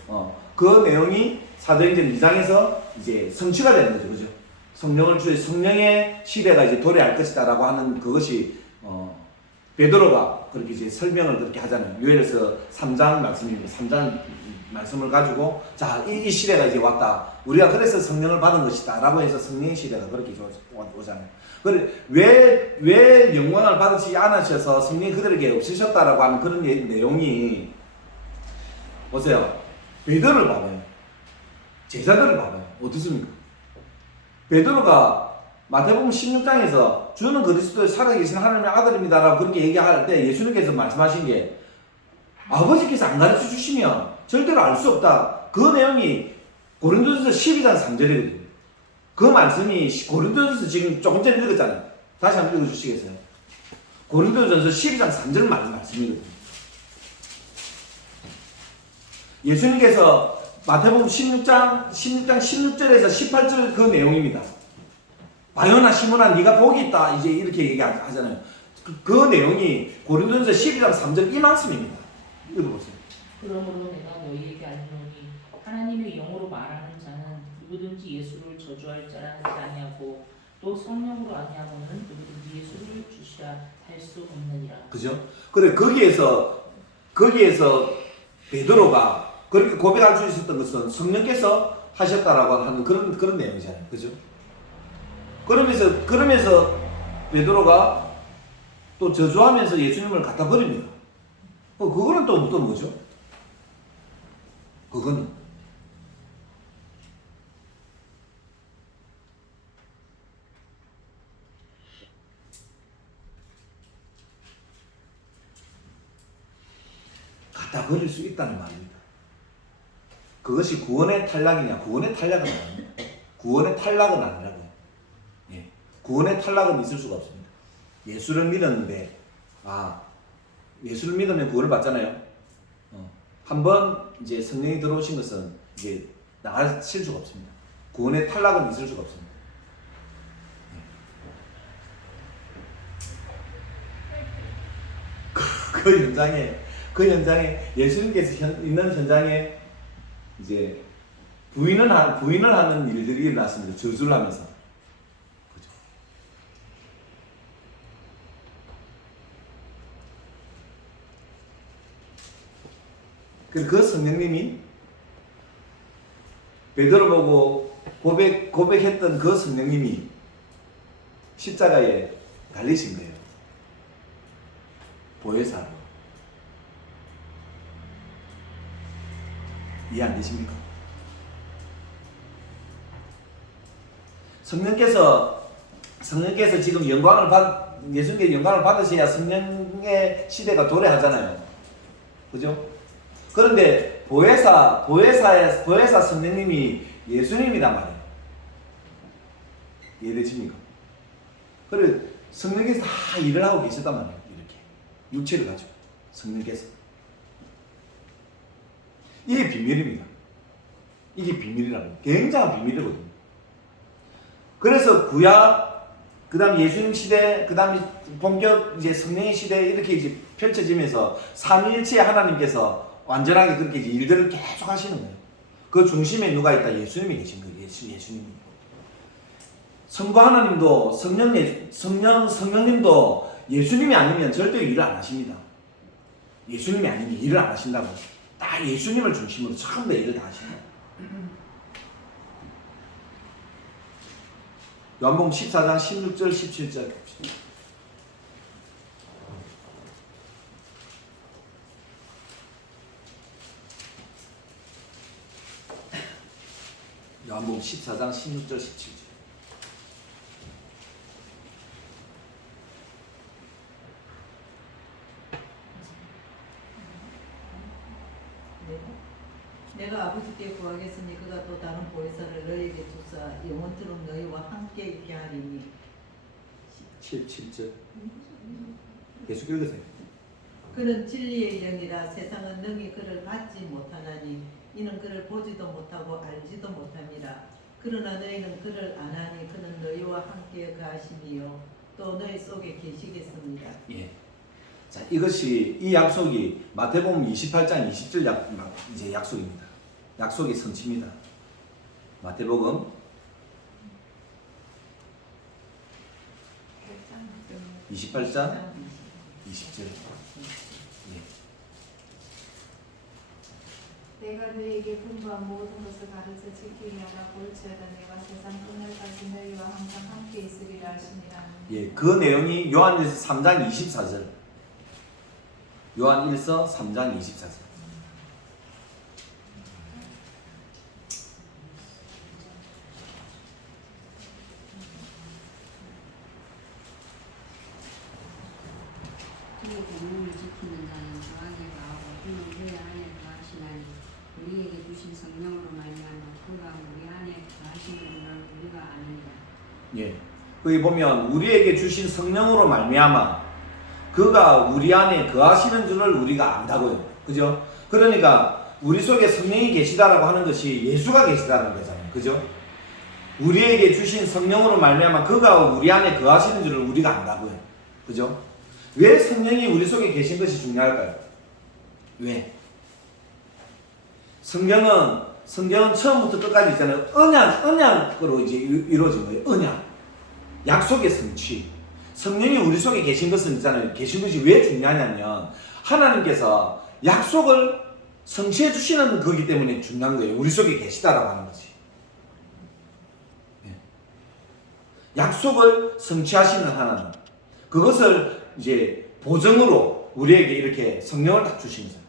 그 내용이 사도행전 2장에서 이제 성취가 되는 거죠, 그죠? 성령의 시대가 이제 도래할 것이다라고 하는 그것이 베드로가 그렇게 이제 설명을 그렇게 하잖아요. 요엘서 3장 말씀입니다. 3장 말씀을 가지고 자, 이 시대가 이제 왔다. 우리가 그래서 성령을 받은 것이다라고 해서 성령의 시대가 그렇게 오잖아요. 그래 왜 영광을 받으시지 않으셔서 성령이 그들에게 없으셨다라고 하는 그런 내용이 보세요. 베드로를 봐봐요. 제자들을 봐봐요. 어떻습니까? 베드로가 마태복음 16장에서 주는 그리스도의 살아계신 하나님의 아들입니다라고 그렇게 얘기할 때 예수님께서 말씀하신 게 아버지께서 안 가르쳐 주시면 절대로 알 수 없다. 그 내용이 고린도전서 12장 3절이거든요. 그 말씀이 고린도전서 지금 조금 전에 읽었잖아요. 다시 한번 읽어주시겠어요? 고린도전서 12장 3절 말씀이거든요. 예수님께서 마태복음 16장 16절에서 18절 그 내용입니다. 바요나 시몬아 네가 복이 있다 이제 이렇게 얘기하잖아요. 그 내용이 고린도전서 12장 3절 이 말씀입니다. 읽어보세요. 그러므로 내가 너희에게 알리노니 하나님의 영으로 말하는 자는 누구든지 예수를 저주할 자라 하지 아니하고 또 성령으로 아니하고는 누구든지 예수를 주시라 할 수 없느니라. 그죠? 그래 거기에서 베드로가 그렇게 고백할 수 있었던 것은 성령께서 하셨다라고 하는 그런 내용이잖아요. 그죠? 그러면서 베드로가 또 저주하면서 예수님을 갖다 버립니다. 그거는 또 뭐죠? 그거는 갖다 버릴 수 있다는 말입니다. 그것이 구원의 탈락이냐? 구원의 탈락은 아닙니다. 구원의 탈락은 아니라고요. 예. 구원의 탈락은 있을 수가 없습니다. 예수를 믿었는데 예수를 믿으면 구원을 받잖아요. 한번 이제 성령이 들어오신 것은 이제 나가실 수가 없습니다. 구원의 탈락은 있을 수가 없습니다. 그 현장에 예수님께서 있는 현장에 이제 부인을 하는 일들이 일어났습니다. 저주를 하면서. 그죠? 그 성령님이 베드로 보고 고백했던 그 성령님이 십자가에 달리신 거예요. 보혜사로. 이해 안 되십니까? 성령께서 지금 예수님께 영광을 받으셔야 성령의 시대가 도래하잖아요. 그죠? 그런데 보혜사 성령님이 예수님이란 말이에요. 이해되십니까? 그래 성령께서 다 일을 하고 계셨단 말이에요. 이렇게 육체를 가지고 성령께서. 이게 비밀입니다. 이게 비밀이라고. 굉장한 비밀이거든요. 그래서 구약, 그 다음 예수님 시대, 그 다음 본격 이제 성령의 시대 이렇게 이제 펼쳐지면서 삼위일체 하나님께서 완전하게 그렇게 이제 일들을 계속 하시는 거예요. 그 중심에 누가 있다? 예수님이 계신 거예요. 예수님이. 성부 하나님도 성령님도 예수님이 아니면 절대 일을 안 하십니다. 예수님이 아니면 일을 안 하신다고. 다 예수님을 중심으로 전부 다 일을 다 하신다. 요한복음 14장 16절 17절 봅시다. 요한복음 14장 16절 17절. 내가 아버지께 구하겠으니 그가 또 다른 보혜사를 너희에게 주사 영원토록 너희와 함께 있게 하리니. 7절. 계속 읽으세요. 그는 진리의 영이라 세상은 능히 그를 받지 못하나니 이는 그를 보지도 못하고 알지도 못함이라. 그러나 너희는 그를 아나니 그는 너희와 함께 거하시니요 또 너희 속에 계시겠습니다. 예. 자, 이 약속이 마태복음 28장 20절 이제 약속입니다. 약속의 성취입니다. 마태복음 28장 20절. 예. 내가 너희에게 분부한 모든 것을 가르쳐 지키게 하라. 볼지어다 내가 세상 끝날까지 너희와 항상 함께 있으리라 하시니라. 예, 그 내용이 요한일서 3장 24절. 요한일서 3장 24절. 그리고 공문을 지키는 자는 주 안에 나하고 우리에게 주신 성령으로 말미암아 그가 우리 안에 거하시는 줄 우리가 아느니라. 예. 거기 보면 우리에게 주신 성령으로 말미암아 그가 우리 안에 거하시는 줄을 우리가 안다고요. 그죠? 그러니까 우리 속에 성령이 계시다라고 하는 것이 예수가 계시다는 거잖아요. 그죠? 우리에게 주신 성령으로 말미암아 그가 우리 안에 거하시는 줄을 우리가 안다고요. 그죠? 왜 성령이 우리 속에 계신 것이 중요할까요? 왜? 성경은 처음부터 끝까지 있잖아요. 언약으로 이제 이루어진 거예요. 언약. 약속의 성취. 성령이 우리 속에 계신 것은 있잖아요. 계신 것이 왜 중요하냐면 하나님께서 약속을 성취해 주시는 거기 때문에 중요한 거예요. 우리 속에 계시다라고 하는 거지. 네. 약속을 성취하시는 하나님. 그것을 이제 보증으로 우리에게 이렇게 성령을 딱 주신 거죠.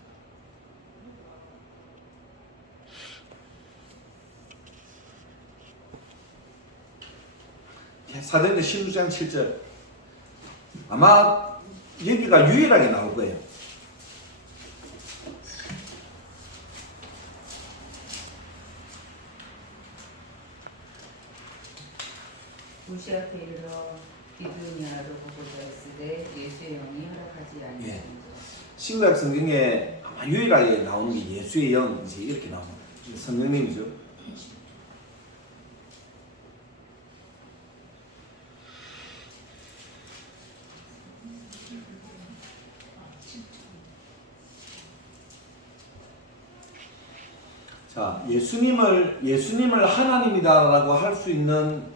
사도행전 16장 7절. 아마 여기가 유일하게 나올 거예요. 무시 앞에 이르러 기드니아로 보고자 했으되 예수의 영이 허락하지 아니하시니라. 예. 신구약 성경에 아마 유일하게 나오는 게 예수의 영 이제 이렇게 나옵니다. 성령님이죠. 자, 예수님을 하나님이다라고 할 수 있는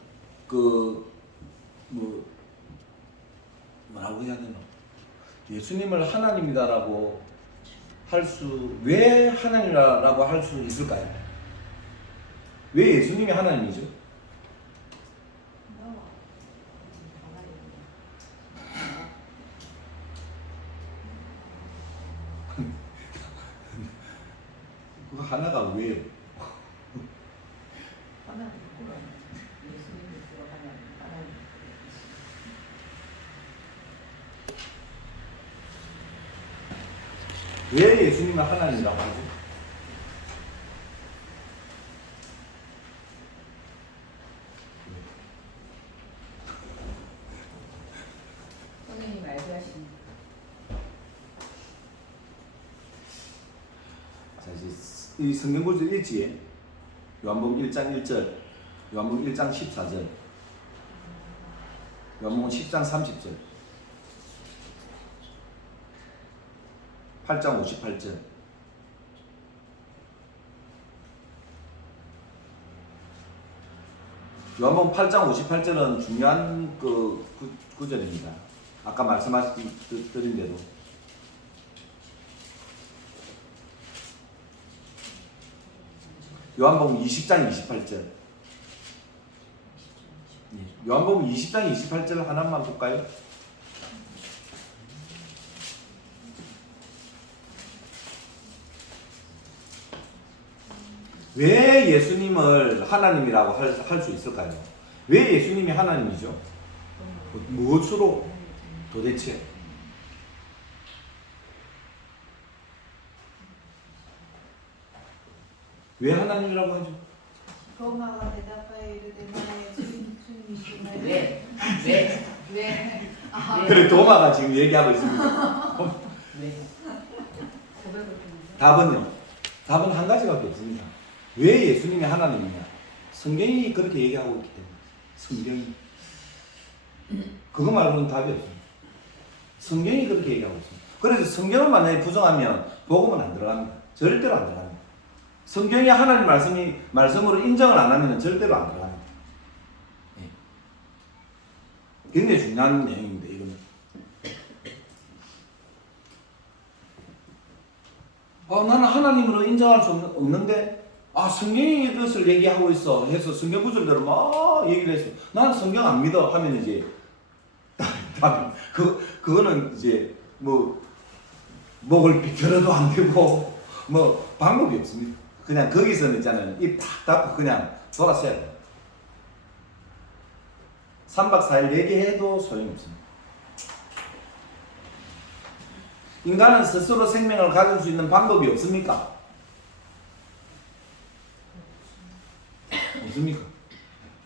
뭐라고 해야 되나? 예수님을 하나님이다라고 왜 하나님이라고 할 수 있을까요? 왜 예수님이 하나님이죠? 그 하나가 왜요? 하나님 있구나. 예수님이 있고 하나님. 왜 예수님을 하나님이라고 하죠? 선생님이 말씀하시는 자, 이제 이 성경 구절 읽지? 요한복음 1장 1절, 요한복음 1장 14절, 요한복음 10장 30절, 8장 58절. 요한복음 8장 58절은 중요한 구절입니다. 아까 말씀드린 대로. 요한복음 20장 28절. 요한복음 20장 28절 하나만 볼까요? 왜 예수님을 하나님이라고 할 수 있을까요? 왜 예수님이 하나님이죠? 무엇으로 도대체? 왜 하나님이라고 하죠? 로마가 대답하여 이르되 나의 주님이시나요? 왜? 그래 도마가 지금 얘기하고 있습니다. 왜? 답은요? 답은 한 가지밖에 없습니다. 왜 예수님이 하나님이냐? 성경이 그렇게 얘기하고 있기 때문에. 성경이. 그거 말고는 답이 없습니다. 성경이 그렇게 얘기하고 있습니다. 그래서 성경을 만약에 부정하면 복음은 안 들어갑니다. 절대로 안 들어갑니다. 성경이 하나님 말씀으로 인정을 안 하면 절대로 안 들어갑니다. 네. 굉장히 중요한 내용입니다. 이거는. 나는 하나님으로 인정할 수 없는데 성경이 이것을 얘기하고 있어 해서 성경 구절대로 막 얘기를 했어. 나는 성경 안 믿어 하면 이제 그거는 이제 목을 비틀어도 안 되고 방법이 없습니다. 그냥 거기서는 있잖아요. 입 탁 닫고 그냥 돌아서야 돼요. 3박 4일 얘기해도 소용이 없습니다. 인간은 스스로 생명을 가질 수 있는 방법이 없습니까? 없습니까?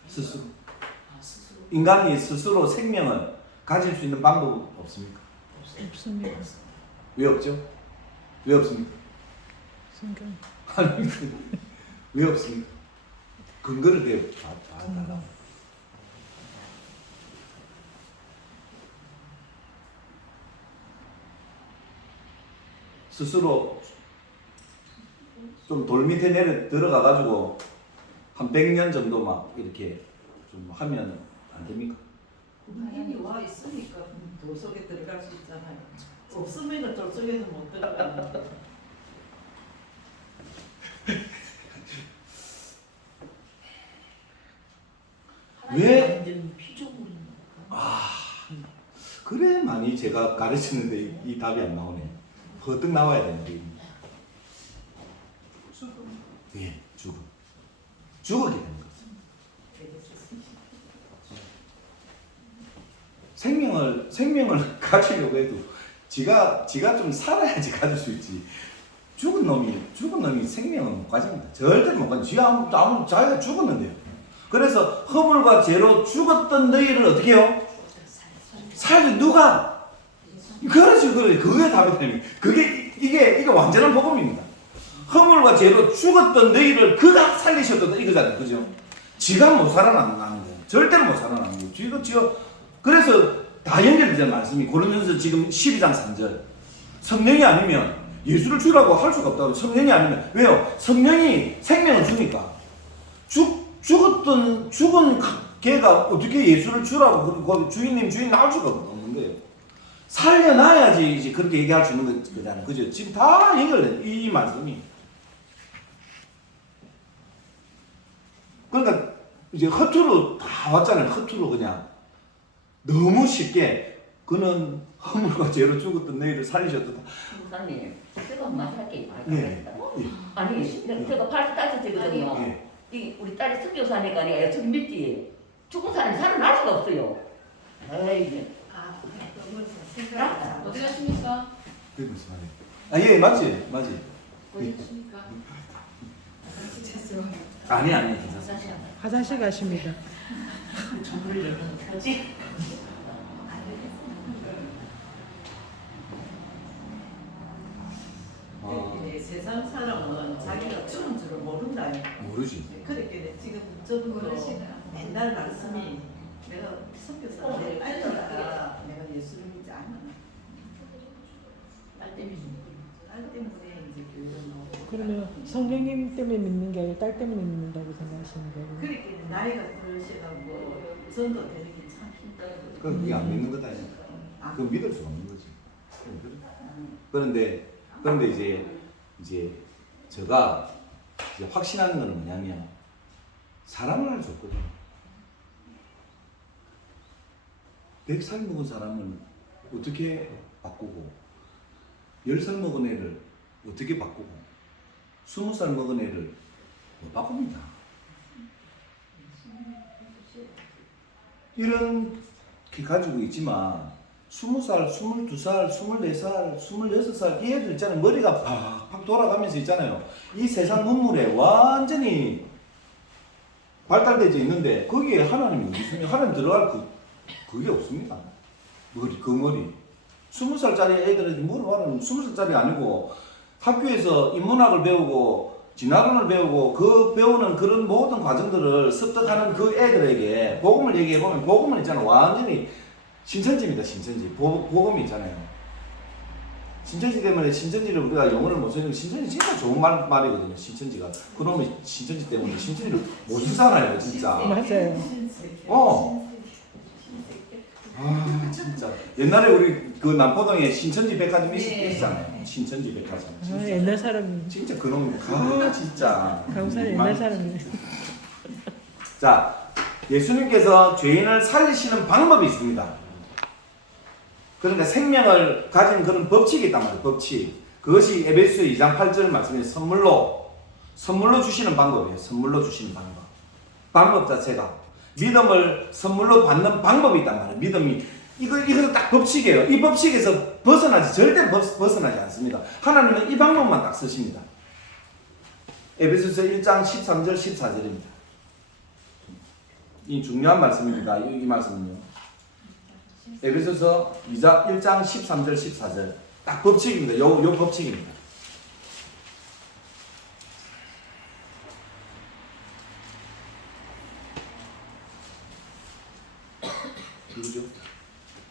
스스로. 스스로 인간이 스스로 생명을 가질 수 있는 방법 없습니까? 없습니다. 왜 없죠? 왜 없습니까? 성경. 아니, 왜 없습니까? 근거를 대달라. 스스로 좀 돌 밑에 들어가 가지고 한 100년 정도 막 이렇게 좀 하면 안 됩니까? 이미 와 있으니까 돌 속에 들어갈 수 있잖아요. 없으면 돌 속에는 못 들어가는데. 왜? 완전 피조물인 건가? 그래 많이 제가 가르치는데 이 답이 안 나오네. 버뜩 나와야 되는데. 예, 죽음. 죽었기 때문에 그렇습니다. 생명을 가지려고 해도 지가 좀 살아야지 가질 수 있지. 죽은 놈이 생명은 못 가집니다. 절대 못 가져. 자기가 죽었는데요. 그래서 허물과 죄로 죽었던 너희를 어떻게 해요? 살려 누가? 그렇지. 그게 답이 됩니다. 이게 완전한 복음입니다. 허물과 죄로 죽었던 너희를 그가 살리셨다 이거잖아요. 그죠? 지가 못 살아나는 거예요. 절대로 못 살아나는 거예요. 지가 그래서 다 연결되는 말씀이 고린도전서 지금 12장 3절. 성령이 아니면 예수를 주라고 할 수가 없다고. 성령이 아니면 왜요? 성령이 생명을 주니까 죽은 걔가 어떻게 예수를 주라고 그 주인 나올 수가 없는 거예요. 살려놔야지 이제 그렇게 얘기할 수 있는 거잖아요. 그죠? 지금 다 연결돼 이 말씀이. 그러니까 이제 허투루 다 왔잖아요. 허투루 그냥 너무 쉽게 그는 허물과 죄로 죽었던 너희를 살리셨다. 목사님, 제가 한마디 할게요. 네. 아니, 제가 85세거든요. 예. 이 우리 딸이 선교사니까 저기 믿지. 죽은 사람이 살아날 수가 없어요. 에이, 어디 가십니까? 그 무슨 말이에요? 예, 맞지. 어디 가십니까? 아니. 화장실 가십니다. 전부를 열면 어떡하지? 이제 세상 사람은 자기가 죽은 줄을 모른다. 모르지. 그렇게 지금 저분도 맨날 말씀이 내가 선교사 내 딸이니까 내가 예수를 믿지 않아. 딸 때문에 딸 때문에 이제 교회를 나오고. 그러면 성령님 때문에 믿는 게 아니라 딸 때문에 믿는다고 생각하시는 거예요? 그렇게 나이가 들으셔가지고 전도 되는 게 참 힘들어요. 그건 그게 안 믿는 거다. 그건 믿을 수가 없는 거지. 그런데 이제 제가 이제 확신하는 건 뭐냐면 사람을 알 수 없거든요. 100살 먹은 사람은 어떻게 바꾸고 10살 먹은 애를 어떻게 바꾸고 20살 먹은 애를 못 바꿉니다. 이렇게 가지고 있지만 20살, 22살, 24살, 26살 이 애들 있잖아요. 머리가 팍팍 돌아가면서 있잖아요. 이 세상 문물에 완전히 발달되어 있는데 거기에 하나님이 어디 있습니까? 하나님 들어갈 그게 없습니다. 머리. 20살짜리 애들한테 물어봐는 20살짜리 아니고 학교에서 인문학을 배우고 진학원을 배우고 그 배우는 그런 모든 과정들을 습득하는 그 애들에게 복음을 얘기해보면 복음은 있잖아요. 완전히 신천지입니다. 신천지. 복음이 있잖아요. 신천지 때문에 신천지를 우리가 영어를 못 쓰는 신천지 진짜 좋은 말이거든요. 신천지가. 그러면 신천지 때문에 신천지를 못 쓰잖아요. 진짜. 맞아요. 아 진짜. 옛날에 우리 그 남포동에 신천지 백화점 있었잖아요. 신천지 백화점. 아, 옛날 사람이. 진짜 그놈 진짜. 강산 옛날 사람이네. 자, 예수님께서 죄인을 살리시는 방법이 있습니다. 그러니까 생명을 가진 그런 법칙이 있단 말이에요. 법칙. 그것이 에베소 2장 8절 말씀에 선물로 주시는 방법이에요. 선물로 주시는 방법. 방법 자체가 믿음을 선물로 받는 방법이 있단 말이에요. 믿음이 이거 딱 법칙이에요. 이 법칙에서 절대 벗어나지 않습니다. 하나님은 이 방법만 딱 쓰십니다. 에베소서 1장 13절 14절입니다. 이 중요한 말씀입니다. 이 말씀은요. 에베소서 1장 13절 14절 딱 법칙입니다. 요 법칙입니다. 누구죠?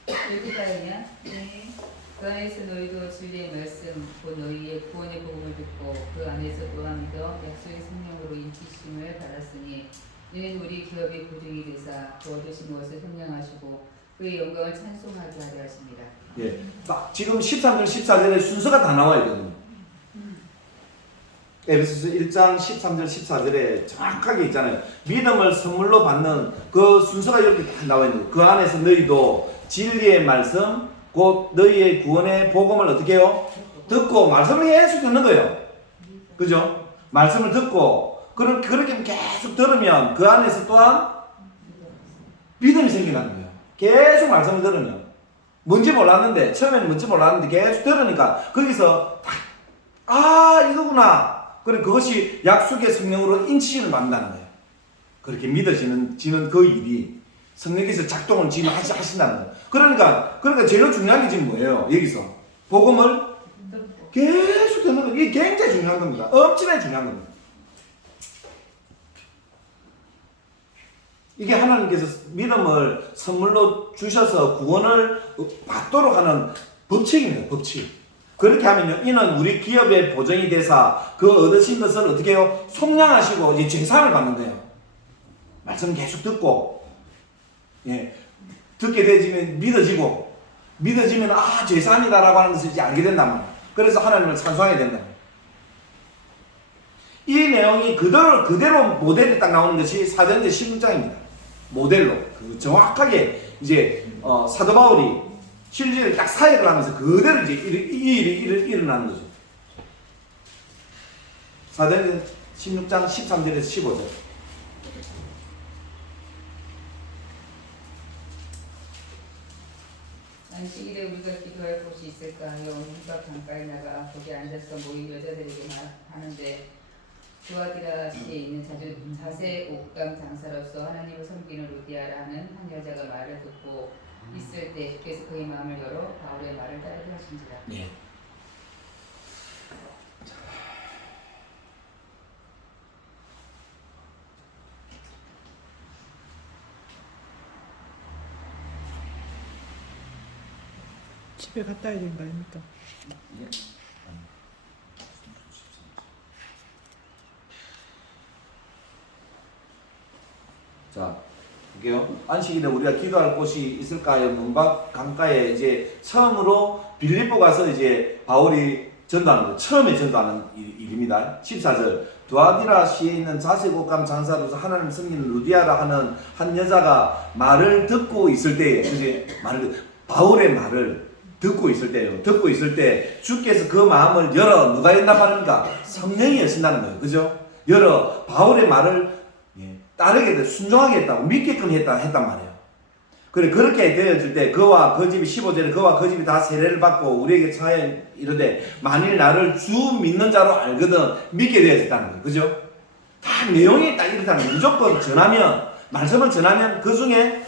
여기까지냐? 네. 그 안에서 너희도 진리의 말씀 곧 너희의 구원의 복음을 듣고 그 안에서 또한 믿어 약속의 성령으로 인치심을 받았으니 이는 우리 기업의 보증이 되사 그 얻으신 것을 형량하시고 그의 영광을 찬송하게 하려 하십니다. 예, 딱 지금 13절 14절에 순서가 다 나와 있거든요. 에베소서 1장 13절 14절에 정확하게 있잖아요. 믿음을 선물로 받는 그 순서가 이렇게 다 나와 있는 거예요. 그 안에서 너희도 진리의 말씀 곧 너희의 구원의 복음을 어떻게 해요? 듣고 말씀을 계속 듣는 거예요. 그죠? 말씀을 듣고 그렇게 계속 들으면 그 안에서 또한 믿음이 생기는 거예요. 계속 말씀을 들으면 뭔지 몰랐는데 처음에는 뭔지 몰랐는데 계속 들으니까 거기서 이거구나. 그래 그것이 약속의 성령으로 인치심을 받는다는 거예요. 그렇게 믿어지는 그 일이 성령께서 작동을 지금 하신다는 거예요. 그러니까 제일 중요한 게 지금 뭐예요? 여기서 복음을 계속 듣는 거 이게 굉장히 중요한 겁니다. 엄청나게 중요한 겁니다. 이게 하나님께서 믿음을 선물로 주셔서 구원을 받도록 하는 법칙입니다. 법칙. 그렇게 하면요, 이는 우리 기업의 보정이 되사 그 얻으신 것을 어떻게 해요? 속량하시고 이제 제상을 받는 거예요. 말씀 계속 듣고, 예, 듣게 되지면 믿어지면 제산이다라고 하는 것을 이제 알게 된단 말이에요. 그래서 하나님을 찬송하게 된다. 이 내용이 그대로 모델이 딱 나오는 것이 사도행전 16장입니다. 모델로 정확하게 이제 사도 바울이 실제로 딱 사역을 하면서 그대로 이제 이 일이 일어나는 거죠. 사도행전 16장 13절에서 15절. 안식일에 우리가 기도할 곳이 있을까 하여 문밖 강가에 나가 거기 앉아서 모인 여자들에게 하는데 두아디라시에 있는 자세 옥감 장사로서 하나님을 섬기는 루디아라 하는 한 여자가 말을 듣고 있을 때 주께서 그의 마음을 열어 바울의 말을 따르게 하신지라. 네. 집에 갔다 와야 되는 거 아닙니까? 자, 볼게요. 안식일에 우리가 기도할 곳이 있을까요? 문밖 강가에 이제 처음으로 빌립보 가서 이제 바울이 전도하는 거, 처음에 전도하는 일입니다. 14절. 두아디라시에 있는 자색옷감 장사로서 하나님 섬기는 루디아라 하는 한 여자가 말을 듣고 있을 때에, 이제 바울의 말을 듣고 있을 때요. 듣고 있을 때 주께서 그 마음을 열어 누가 연단 말입니까? 성령이 여신다는 거예요. 그죠? 열어 바울의 말을 따르게 돼 순종하게 했다고 믿게끔 했단 말이에요. 그래 그렇게 되어질 때 그와 그 집이 15절에 그와 그 집이 다 세례를 받고 우리에게 차에 이르되 만일 나를 주 믿는 자로 알거든 믿게 되어졌다는 거예요. 그죠? 다 내용이 딱 이렇다는 거예요. 무조건 전하면 말씀을 전하면 그 중에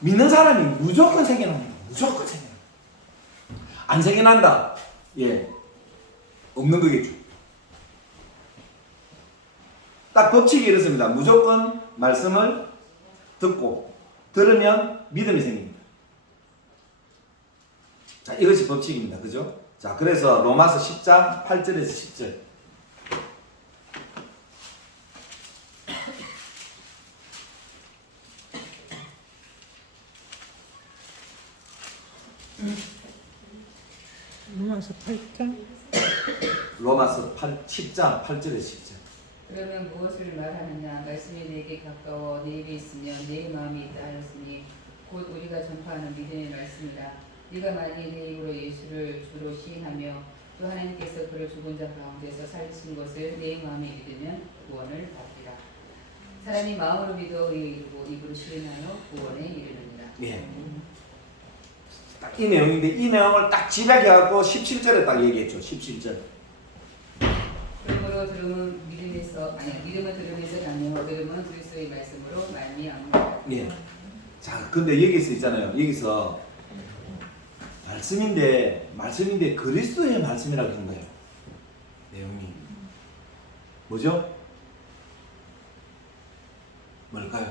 믿는 사람이 무조건 생겨납니다. 무조건 생겨납니다. 안 생겨난다. 예, 없는 거겠죠. 딱 법칙이 이렇습니다. 무조건 말씀을 듣고 들으면 믿음이 생깁니다. 자, 이것이 법칙입니다. 그죠? 자, 그래서 로마서 10장 8절에서 10절. 로마서 8장? 로마서 10장 8절에서 10절. 그러면 무엇을 말하느냐 말씀이 내게 가까워 내 입에 있으며 내 마음이 있다 하였으니 곧 우리가 전파하는 믿음의 말씀이라. 네가 만일 내 입으로 예수를 주로 시인하며 또 하나님께서 그를 죽은 자 가운데서 살리신 것을 내 마음에 믿으면 구원을 받리라. 사람이 마음으로 믿어 의에 이르고 입으로 시인하여 구원에 이르느니라. 예. 딱 이 내용인데 이 내용을 딱 집약해 갖고 17절에 딱 얘기했죠. 17절. 그러므로 들음은 믿음은 들음에서 나며 들음은 그리스도의 말씀으로 말미암아. 예. 자, 근데 여기서 있잖아요. 여기서 말씀인데 그리스도의 말씀이라고 한 거예요. 내용이 뭐죠? 뭘까요?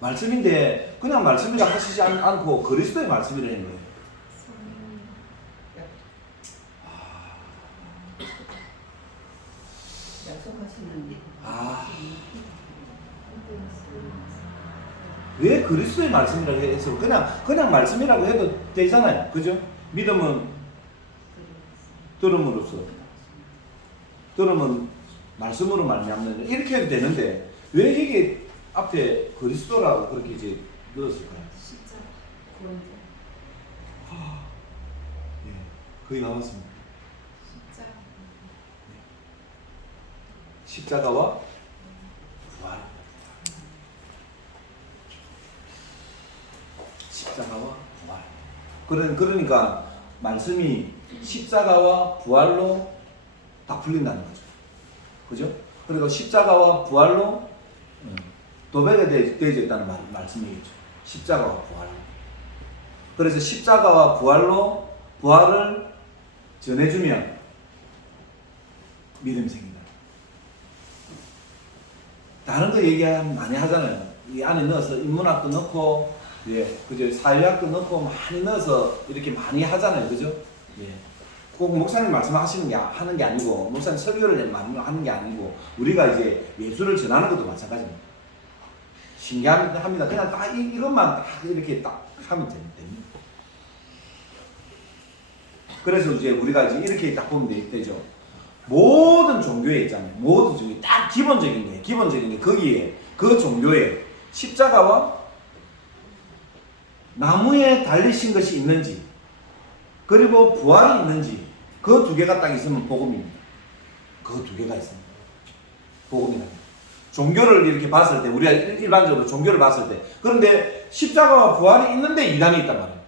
말씀인데 그냥 말씀이라 하시지 않고 그리스도의 말씀이라 한 거예요. 약속하시는 왜 그리스도의 말씀이라고 해서 그냥 말씀이라고 해도 되잖아요. 그죠? 믿음은 들음은 말씀으로 말미암는 이렇게 해도 되는데 왜 이게 앞에 그리스도라고 그렇게 이제 넣었을까요? 예, 거의 나왔습니다. 십자가와 부활. 십자가와 부활. 그러니까 말씀이 십자가와 부활로 다 풀린다는 거죠. 그죠? 그리고 십자가와 부활로 도배가 되어져 있다는 말씀이겠죠. 십자가와 부활. 그래서 십자가와 부활로 부활을 전해주면 믿음이 생긴다. 다른 거 얘기하면 많이 하잖아요. 이 안에 넣어서 인문학도 넣고, 예, 그죠? 사회학도 넣고 많이 넣어서 이렇게 많이 하잖아요. 그죠? 예. 꼭 목사님 하는 게 아니고, 목사님 설교를 하는 게 아니고, 우리가 이제 예수를 전하는 것도 마찬가지입니다. 신기합니다. 그냥 딱 이것만 딱 이렇게 딱 하면 됩니다. 그래서 이제 우리가 이제 이렇게 딱 보면 되죠. 모든 종교에 있잖아요. 모든 종교 딱 기본적인 게 거기에 그 종교에 십자가와 나무에 달리신 것이 있는지 그리고 부활이 있는지 그 두 개가 딱 있으면 복음입니다. 그 두 개가 있습니다. 복음이랍니다. 종교를 이렇게 봤을 때 우리가 일반적으로 종교를 봤을 때 그런데 십자가와 부활이 있는데 이단이 있단 말이에요.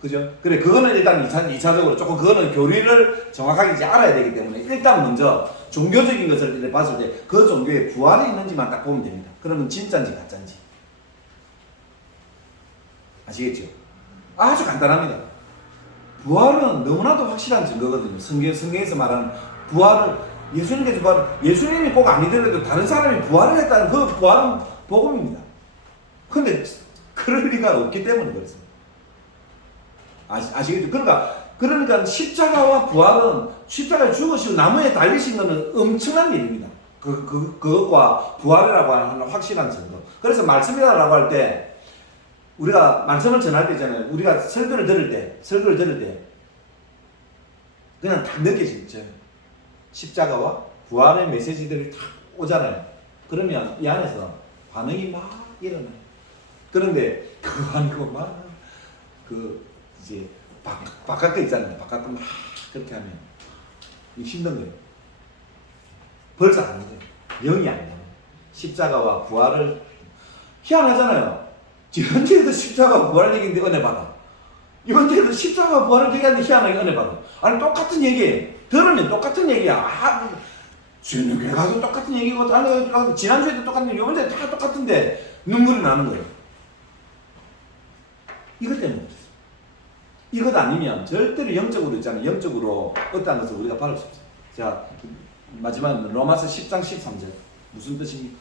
그죠? 그래, 그거는 일단 2차적으로 조금 그거는 교리를 정확하게 이제 알아야 되기 때문에 일단 먼저 종교적인 것을 봤을 때 그 종교에 부활이 있는지만 딱 보면 됩니다. 그러면 진짜인지 가짜인지. 아시겠죠? 아주 간단합니다. 부활은 너무나도 확실한 증거거든요. 성경에서 말하는 부활을 예수님께서 예수님이 꼭 아니더라도 다른 사람이 부활을 했다는 그 부활은 복음입니다. 근데 그럴 리가 없기 때문에 그렇습니다. 아시겠죠? 그러니까 십자가와 부활은 십자가에 죽으시고 나무에 달리신 것은 엄청난 일입니다. 그것과 부활이라고 하는 확실한 증거. 그래서 말씀이라고 할 때 우리가 말씀을 전할 때 있잖아요. 우리가 설교를 들을 때 그냥 딱 느껴지죠. 십자가와 부활의 메시지들이 딱 오잖아요. 그러면 이 안에서 반응이 막 일어나요. 그런데 그거 아니고 이제 바깥 있잖아요. 바깥 막 그렇게 하면 힘든 거예요. 벌써 안 돼요. 영이 안 나요. 십자가와 부활을 희한하잖아요. 현재에도 십자가와 부활을 얘기했는데 은혜 받아. 현재에도 십자가와 부활을 얘기하는데 희한하게 은혜 받아. 아니 똑같은 얘기예요. 들으면 똑같은 얘기야. 주님께 가도 똑같은 얘기고 다른 지난주에도 똑같은 얘기고 이번에 다 똑같은데 눈물이 나는 거예요. 이것 때문에 그렇습니다. 이것 아니면 절대로 영적으로 있잖아요. 영적으로 어떠한 것을 우리가 바를 수 없어요. 자, 마지막은 로마서 10장 13절. 무슨 뜻입니까?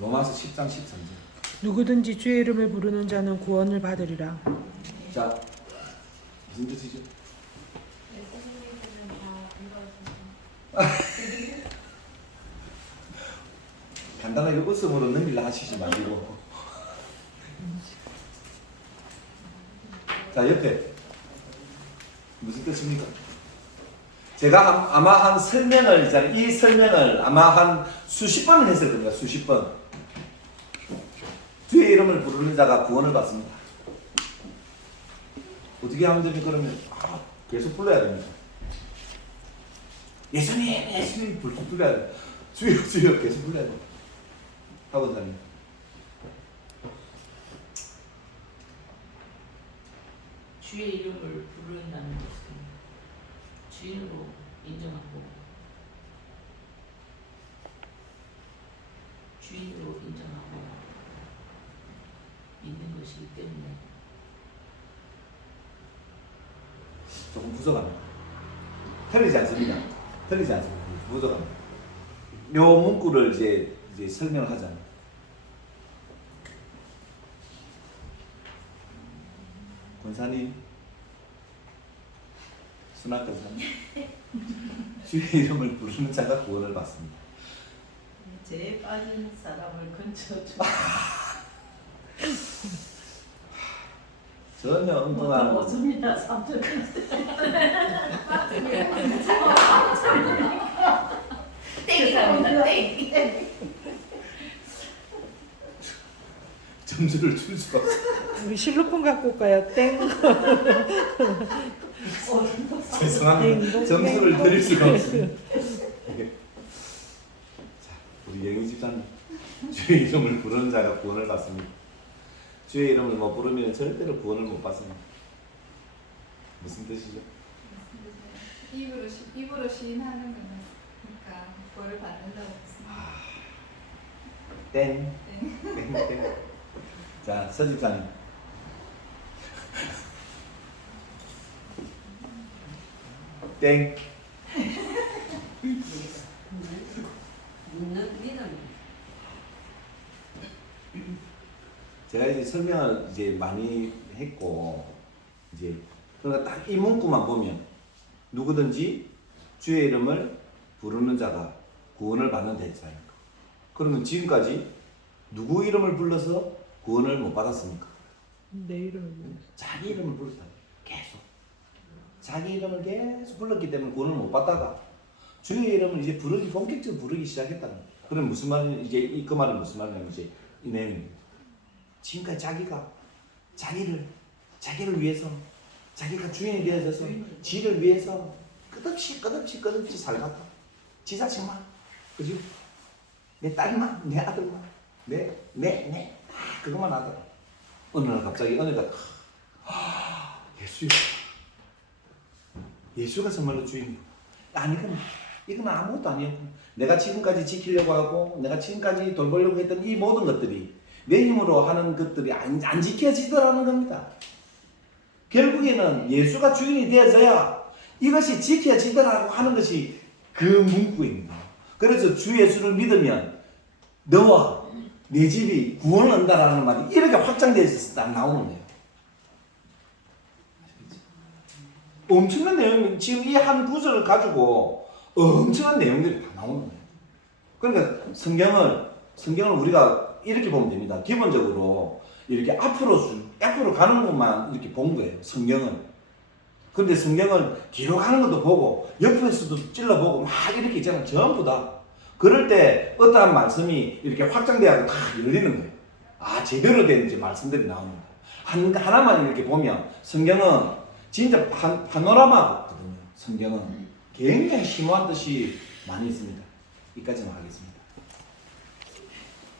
로마서 10장 13절. 누구든지 주의 이름을 부르는 자는 구원을 받으리라. 자, 무슨 뜻이죠? 간단하게 웃음으로 넘기려 하시지 마시고. 자, 옆에 무슨 뜻입니까? 제가 아마 한 설명을, 이 설명을 아마 한 수십 번을 했을 겁니다. 수십 번. 주의 이름을 부르는 자가 구원을 받습니다. 어떻게 하면 됩니까? 그러면 계속 불러야 됩니다. 예수님 불러야 돼요. 주여 계속 불러야 돼요. 학원장님. 주의 이름을 부른다는 것은 주인으로 인정하고 주인으로 인정하고 믿는 것이기 때문에 조금 부족합니다. 틀리지 않습니다. 틀리지 않습니다. 부족합니다. 요 문구를 이제 설명을 하자면 권사님, 순학 권사님, 주의 이름을 부르는 자가 구원을 받습니다. 죄에 빠진 사람을 건져주. 전혀 엉뚱한 어줍니다. 3절. 땡이랍니다. 땡. 점수를 줄 수가 없어요. 우리 실로폰 갖고 올까요? 땡. 죄송합니다. 점수를 드릴 수가 없습니다. 자, 우리 영희 집사님, 주의 이름을 부르는 자가 구원을 받습니다. 주의 이름을 못 부르면 절대로 구원을 못 받습니다. 무슨 뜻이죠? 입으로 시인하는 거니까 구원을 받는다고 했습니다. 땡. 땡. 자, 서 집사님. 땡. 제가 이제 설명을 이제 많이 했고, 이제 그러니까 딱 이 문구만 보면 누구든지 주의 이름을 부르는 자가 구원을 받는 대자입니다. 그러면 지금까지 누구 이름을 불러서 구원을 못 받았습니까? 내 이름을 자기 이름을 불렀다. 계속. 자기 이름을 계속 불렀기 때문에 구원을 못 받다가 주의 이름을 이제 본격적으로 부르기 시작했다는 거예요. 그럼 무슨 말이냐, 이제 그 말은 무슨 말이냐면 이제 이 내용입니다. 지금까지 자기가 자기를 위해서, 자기가 주인이 되어져서 지를 위해서 끝없이 살갔다. 지 자식만, 그죠? 내 딸만, 내 아들만, 그것만 하더라. 어느 날 갑자기 은혜가 예수가 정말로 주인이고, 아니 이건 아무것도 아니에요. 내가 지금까지 지키려고 하고 내가 지금까지 돌보려고 했던 이 모든 것들이 내 힘으로 하는 것들이 안 지켜지더라는 겁니다. 결국에는 예수가 주인이 되어져야 이것이 지켜지더라고 하는 것이 그 문구입니다. 그래서 주 예수를 믿으면 너와 내 집이 구원을 얻는다라는 말이 이렇게 확장되어서 딱 나오는 거예요. 엄청난 내용, 지금 이 한 구절을 가지고 엄청난 내용들이 다 나오는 거예요. 그러니까 성경을 우리가 이렇게 보면 됩니다. 기본적으로 이렇게 앞으로 가는 것만 이렇게 본 거예요. 성경은. 근데 성경을 뒤로 가는 것도 보고 옆에서도 찔러보고 막 이렇게 있잖아요. 전부 다. 그럴 때 어떠한 말씀이 이렇게 확장되고 다 열리는 거예요. 아, 제대로 된 이제 말씀들이 나오는 거예요. 하나만 이렇게 보면 성경은 진짜 파노라마거든요. 성경은 굉장히 심오한 뜻이 많이 있습니다. 여기까지만 하겠습니다.